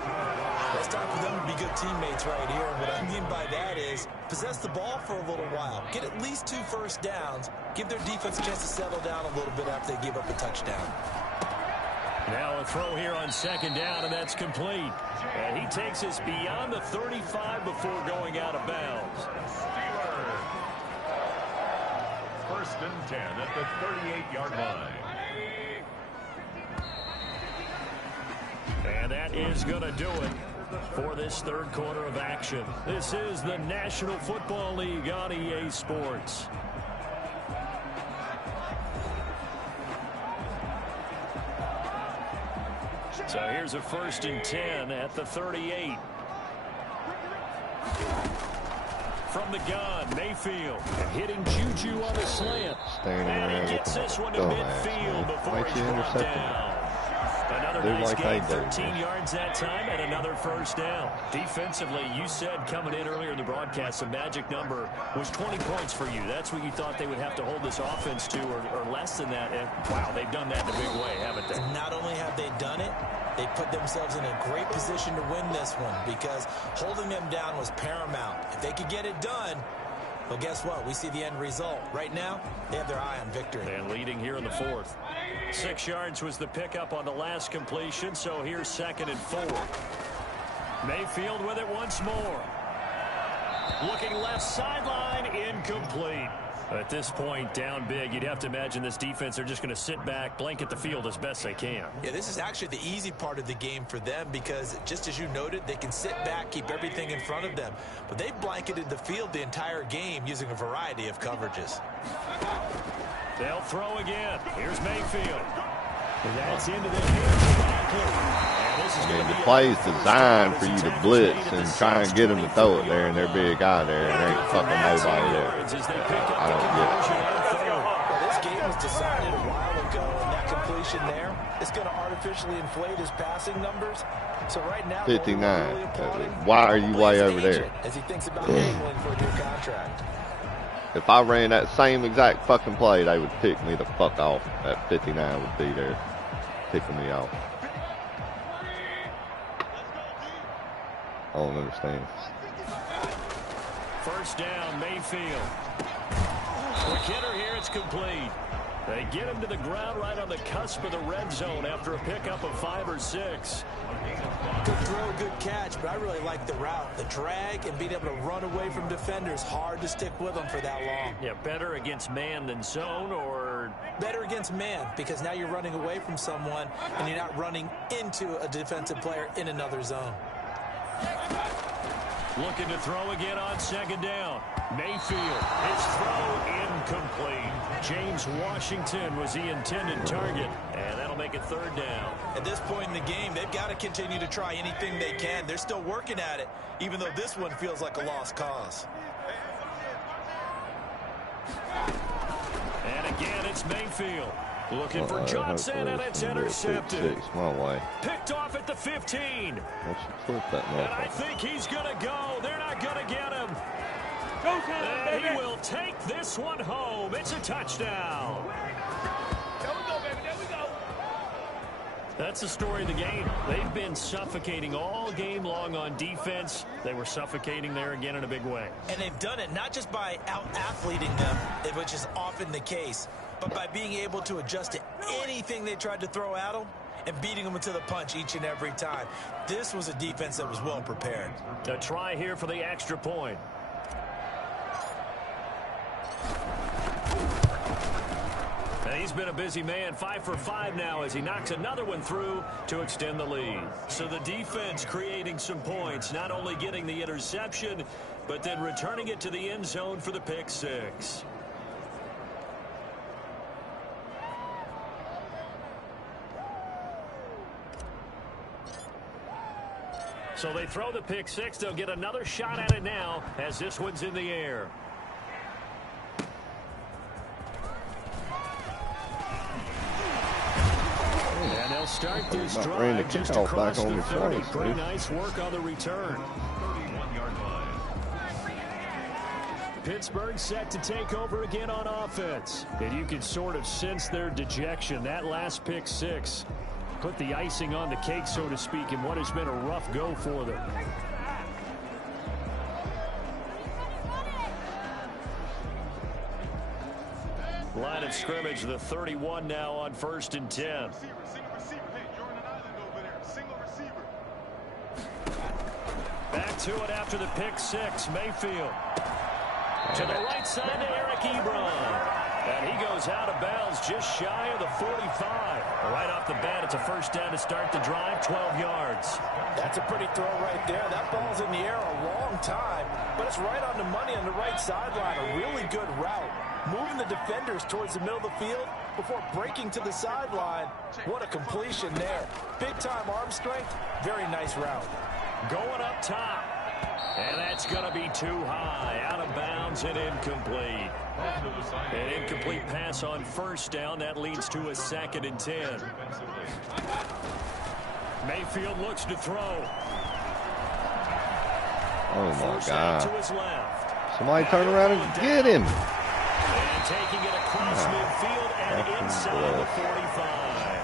It's time for them to be good teammates right here. What I mean by that is possess the ball for a little while. Get at least 2 first downs. Give their defense a chance to settle down a little bit after they give up a touchdown. Now a throw here on 2nd down, and that's complete. And he takes us beyond the 35 before going out of bounds. Steelers. 1st and 10 at the 38-yard line. And that is going to do it for this 3rd quarter of action. This is the National Football League on EA Sports. So here's a 1st and 10 at the 38. From the gun, Mayfield hitting Juju on the slant. And he gets this one to midfield before he's brought down. Another nice gain, 13 yards that time, and another 1st down. Defensively, you said coming in earlier in the broadcast, the magic number was 20 points for you. That's what you thought they would have to hold this offense to, or less than that. And, wow, they've done that in a big way, haven't they? Not only have they done it, they put themselves in a great position to win this one because holding them down was paramount. If they could get it done, well, guess what? We see the end result. Right now, they have their eye on victory. And leading here in the 4th. 6 yards was the pickup on the last completion, so here's 2nd and 4. Mayfield with it once more. Looking left sideline, incomplete. At this point, down big, you'd have to imagine this defense, they're just going to sit back, blanket the field as best they can. Yeah, this is actually the easy part of the game for them because, just as you noted, they can sit back, keep everything in front of them. But they blanketed the field the entire game using a variety of coverages. They'll throw again. Here's Mayfield. And that's into the hands of Barkley. The play's designed for you to blitz and try and get them to throw it there, and there'd be a guy there, and there ain't fucking nobody there. I don't get it. Well, this game was decided a while ago, and that completion there is going to artificially inflate his passing numbers. So right now, 59. Really why are you way over there? As he thinks about angling for a new contract. If I ran that same exact fucking play, they would pick me the fuck off. That 59 would be there picking me off. I don't understand. 1st down, Mayfield. Quick hitter here, it's complete. They get him to the ground right on the cusp of the red zone after a pickup of 5 or 6. Good throw, good catch, but I really like the route. The drag and being able to run away from defenders, hard to stick with them for that long. Yeah, better against man than zone, or? Better against man, because now you're running away from someone and you're not running into a defensive player in another zone. Looking to throw again on 2nd down. Mayfield, his throw incomplete. James Washington was the intended target, and that'll make it 3rd down. At this point in the game, they've got to continue to try anything they can. They're still working at it, even though this one feels like a lost cause. And again, it's Mayfield. Looking for Johnson, and it's intercepted. My way. Picked off at the 15. And I think he's going to go. They're not going to get him. And he will take this one home. It's a touchdown. There we go, baby. There we go. That's the story of the game. They've been suffocating all game long on defense. They were suffocating there again in a big way. And they've done it not just by out-athleting them, which is often the case, but by being able to adjust to anything they tried to throw at them and beating them into the punch each and every time. This was a defense that was well prepared. A try here for the extra point. And he's been a busy man, 5 for 5 now as he knocks another one through to extend the lead. So the defense creating some points, not only getting the interception, but then returning it to the end zone for the pick 6. So they throw the pick 6. They'll get another shot at it now as this one's in the air. And they'll start this drive just across the 30. Pretty nice work on the return. 31-yard line. Pittsburgh set to take over again on offense. And you can sort of sense their dejection. That last pick six put the icing on the cake, so to speak, in what has been a rough go for them. Line of scrimmage, the 31 now on 1st and 10. Back to it after the pick six. Mayfield to the right side to Eric Ebron. And he goes out of bounds just shy of the 45. Right off the bat, it's a first down to start the drive, 12 yards. That's a pretty throw right there. That ball's in the air a long time, but it's right on the money on the right sideline. A really good route. Moving the defenders towards the middle of the field before breaking to the sideline. What a completion there. Big-time arm strength. Very nice route. Going up top. And that's going to be too high. Out of bounds and incomplete. An incomplete pass on first down. That leads to a 2nd and 10. Mayfield looks to throw. Oh, my God. To his left. Somebody turn around and get him. And taking it across midfield and inside the 45.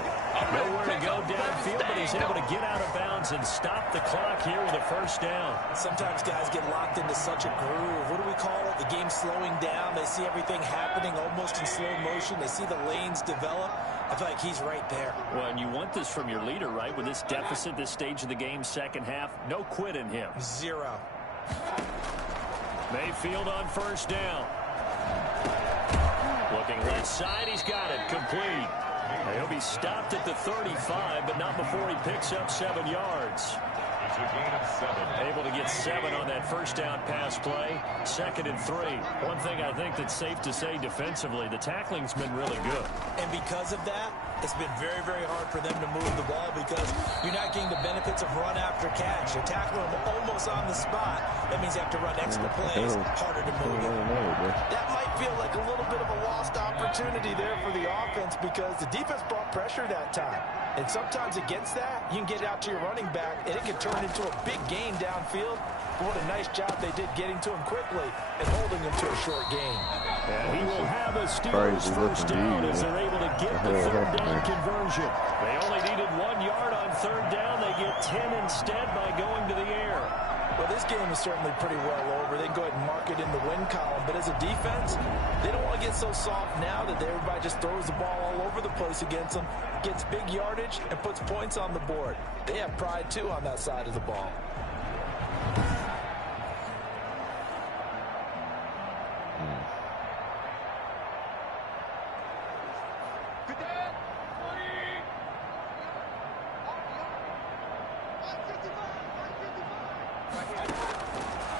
Nowhere to go downfield, but he's able to get out of bounds and stop the clock here with a first down. Sometimes guys get locked into such a groove. What do we call it? The game's slowing down. They see everything happening almost in slow motion. They see the lanes develop. I feel like he's right there. Well, and you want this from your leader, right? With this deficit, this stage of the game, second half, no quit in him. Zero. Mayfield on first down. Looking left side, he's got it, complete. He'll be stopped at the 35, but not before he picks up 7 yards. Able to get 7 on that first down pass play. 2nd and 3. One thing I think that's safe to say defensively, the tackling's been really good. And because of that, it's been very, very hard for them to move the ball because you're not getting the benefits of run after catch. You're tackling them almost on the spot. That means you have to run extra plays, harder to move it. That might feel like a little bit of a lost opportunity there for the offense because the defense brought pressure that time. And sometimes against that, you can get it out to your running back, and it can turn into a big gain downfield. But what a nice job they did getting to him quickly and holding him to a short gain. And he will have a Steelers first down as they're able to get the third down conversion. They only needed 1 yard on third down. They get 10 instead by going to the air. Well, this game is certainly pretty well over. They can go ahead and mark it in the win column. But as a defense, they don't want to get so soft now that everybody just throws the ball all over the place against them, gets big yardage, and puts points on the board. They have pride, too, on that side of the ball.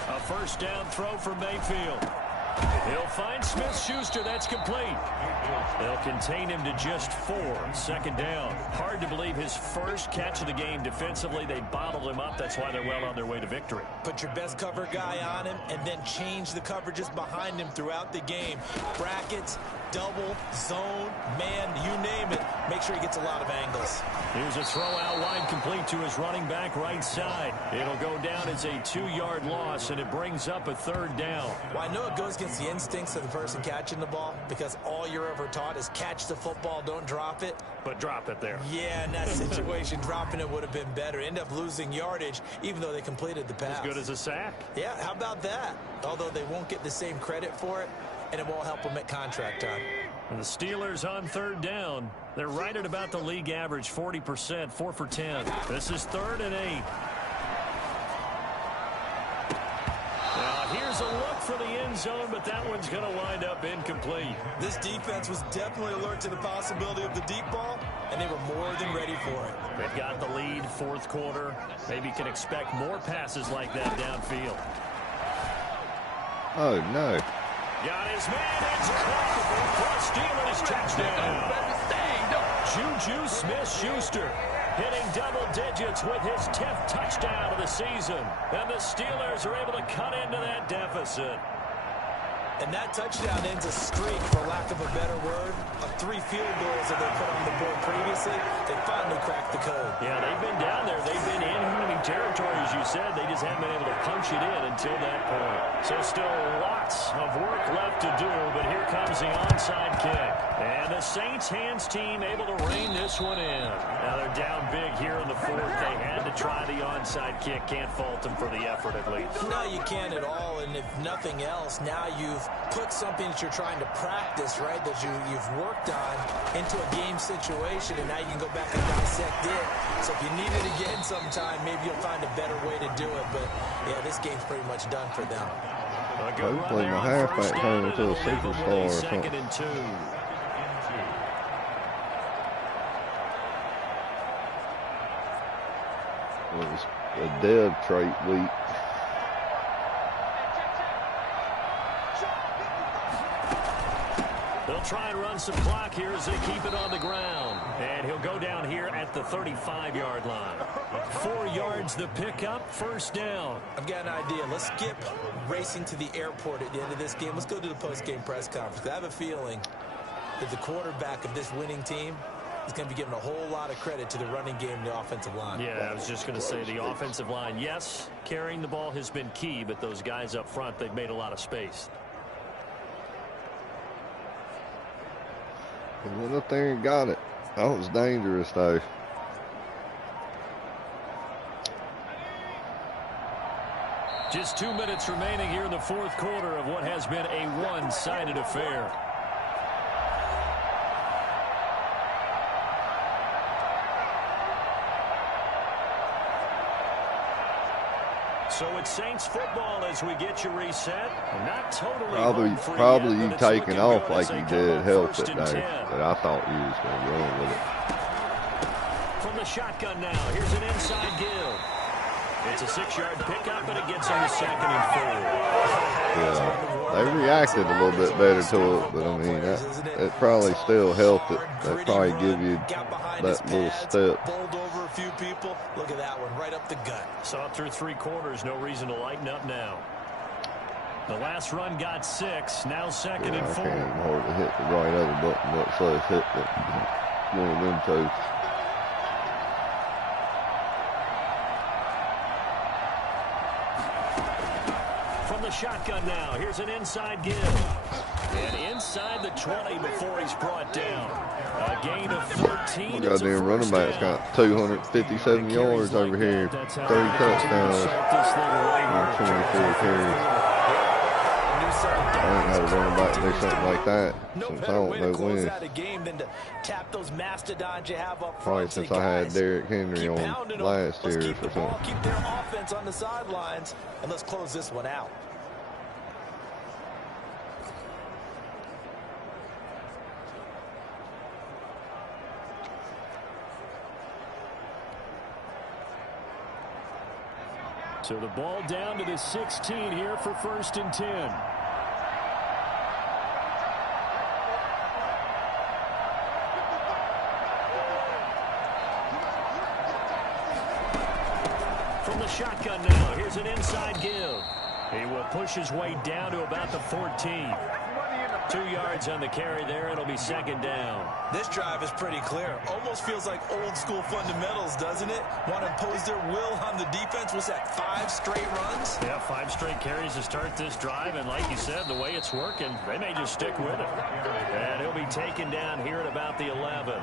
A first down throw for Mayfield. He'll find Smith-Schuster. That's complete. They'll contain him to just 4. 2nd down. Hard to believe his first catch of the game defensively. They bottled him up. That's why they're well on their way to victory. Put your best cover guy on him and then change the coverages behind him throughout the game. Brackets, double, zone, man, you name it. Make sure he gets a lot of angles. Here's a throw out wide complete to his running back right side. It'll go down as a 2-yard loss, and it brings up a 3rd down. Well, I know it goes against the instincts of the person catching the ball because all you're ever taught is catch the football, don't drop it. But drop it there. Yeah, in that situation, dropping it would have been better. End up losing yardage, even though they completed the pass. As good as a sack. Yeah, how about that? Although they won't get the same credit for it, and it won't help them at contract time. And the Steelers on 3rd down. They're right at about the league average, 40%, 4 for 10. This is 3rd and 8. Now here's a look for the end zone, but that one's going to wind up incomplete. This defense was definitely alert to the possibility of the deep ball, and they were more than ready for it. They've got the lead, 4th quarter. Maybe can expect more passes like that downfield. Oh, no. Got his man, it's caught for a Steelers touchdown. Juju Smith-Schuster hitting double digits with his 10th touchdown of the season. And the Steelers are able to cut into that deficit. And that touchdown ends a streak, for lack of a better word, of 3 field goals that they put on the board previously. They finally cracked the code. Yeah, they've been down there. They've been in enemy territory, as you said. They just haven't been able to punch it in until that point. So still lots of work left to do, but here comes the onside kick. And the Saints hands team able to rein this one in. Now they're down big here in the fourth. They had to try the onside kick. Can't fault them for the effort, at least. No, you can't at all. And if nothing else, now you've put something that you're trying to practice, right, that you've worked on into a game situation, and now you can go back and dissect it. So if you need it again sometime, maybe you'll find a better way to do it. But, yeah, this game's pretty much done for them. Hopefully my halfback turned into a superstar or something. 2nd and 2. It was a dev trait week. They'll try and run some clock here as they keep it on the ground. And he'll go down here at the 35-yard line. 4 yards the pickup, first down. I've got an idea. Let's skip racing to the airport at the end of this game. Let's go to the post-game press conference. I have a feeling that the quarterback of this winning team is going to be giving a whole lot of credit to the running game and the offensive line. Yeah, I was just going to say the offensive line, yes, carrying the ball has been key, but those guys up front, they've made a lot of space. He went up there and got it. That was dangerous, though. Just 2 minutes remaining here in the fourth quarter of what has been a one-sided affair. So it's Saints football as we get you reset. Not totally probably you taking off like you did helped it, though. But I thought you was going to run with it. From the shotgun now, here's an inside give. It's a 6-yard pickup, and it gets on the 2nd and 4. Yeah, they reacted a little bit better to it, but I mean, it probably still helped it. That probably give you that little step. Bowled over a few people. Look at that one, right up the gut. Saw it through 3 quarters, no reason to lighten up now. The last run got 6, now 2nd and 4. I can't even hardly hit the right other button, much less hit one of them two. Shotgun now. Here's an inside give. And inside the 20 before he's brought down. A gain of 13. Goddamn running back's got 257 yards over here. 30 touchdowns. 24 carries. I ain't had a running back do something like that since I don't know when. Probably since I had Derrick Henry on last year or something. Keep their offense on the sidelines, and let's close this one out. So the ball down to the 16 here for 1st and 10. From the shotgun now, here's an inside give. He will push his way down to about the 14. 2 yards on the carry there. It'll be 2nd down. This drive is pretty clear. Almost feels like old school fundamentals, doesn't it? Want to impose their will on the defense. Was that 5 straight runs? Yeah, 5 straight carries to start this drive. And like you said, the way it's working, they may just stick with it. And he'll be taken down here at about the 11.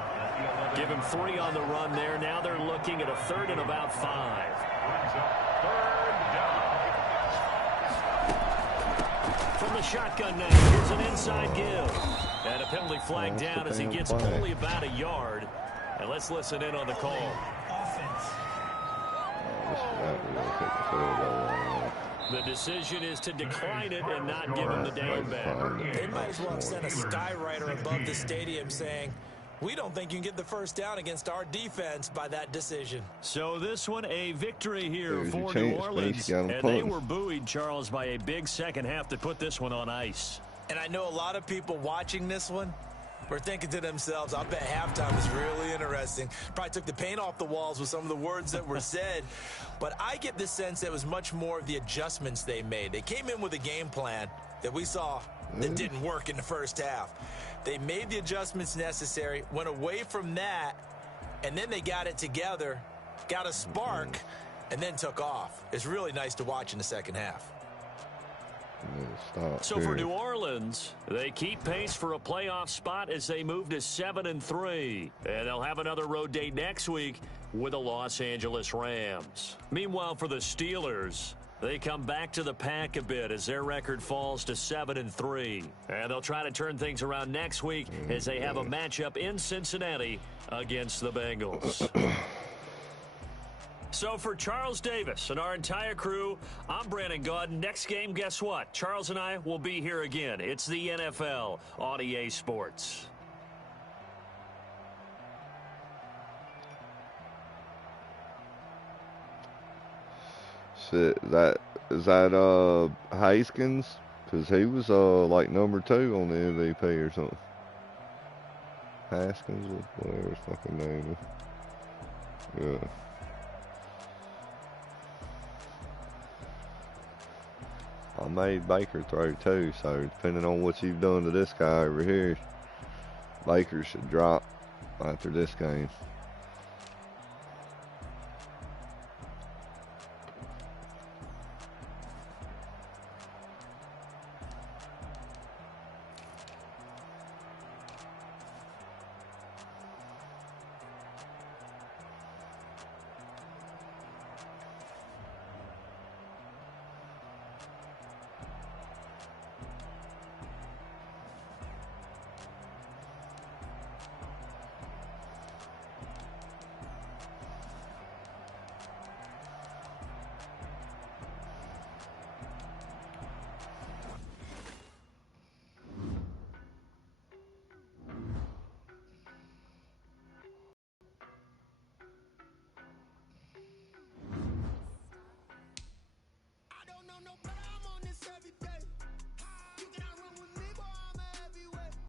Give him 3 on the run there. Now they're looking at a 3rd and about 5. From the shotgun now, here's an inside give. And a penalty flag down as he gets only about a yard. And let's listen in on the call. The decision is to decline it and not give him the down back. They might as well have sent a skywriter above the stadium saying, we don't think you can get the first down against our defense by that decision. So this one, a victory here for New Orleans. And they were buoyed, Charles, by a big second half to put this one on ice. And I know a lot of people watching this one were thinking to themselves, I bet halftime is really interesting. Probably took the paint off the walls with some of the words that were said. But I get the sense that it was much more of the adjustments they made. They came in with a game plan that we saw that didn't work in the first half. They made the adjustments necessary, went away from that, and then they got it together, got a spark, and then took off. It's really nice to watch in the second half. So for New Orleans, they keep pace for a playoff spot as they move to 7-3. And they'll have another road date next week with the Los Angeles Rams. Meanwhile, for the Steelers, they come back to the pack a bit as their record falls to 7-3. And they'll try to turn things around next week as they have a matchup in Cincinnati against the Bengals. So for Charles Davis and our entire crew, I'm Brandon Gaudin. Next game, guess what? Charles and I will be here again. It's the NFL on EA Sports. Shit, is that Haskins? Because he was like number 2 on the MVP or something. Haskins, whatever his fucking name is. Yeah. I made Baker throw too, so depending on what you've done to this guy over here, Baker should drop after this game.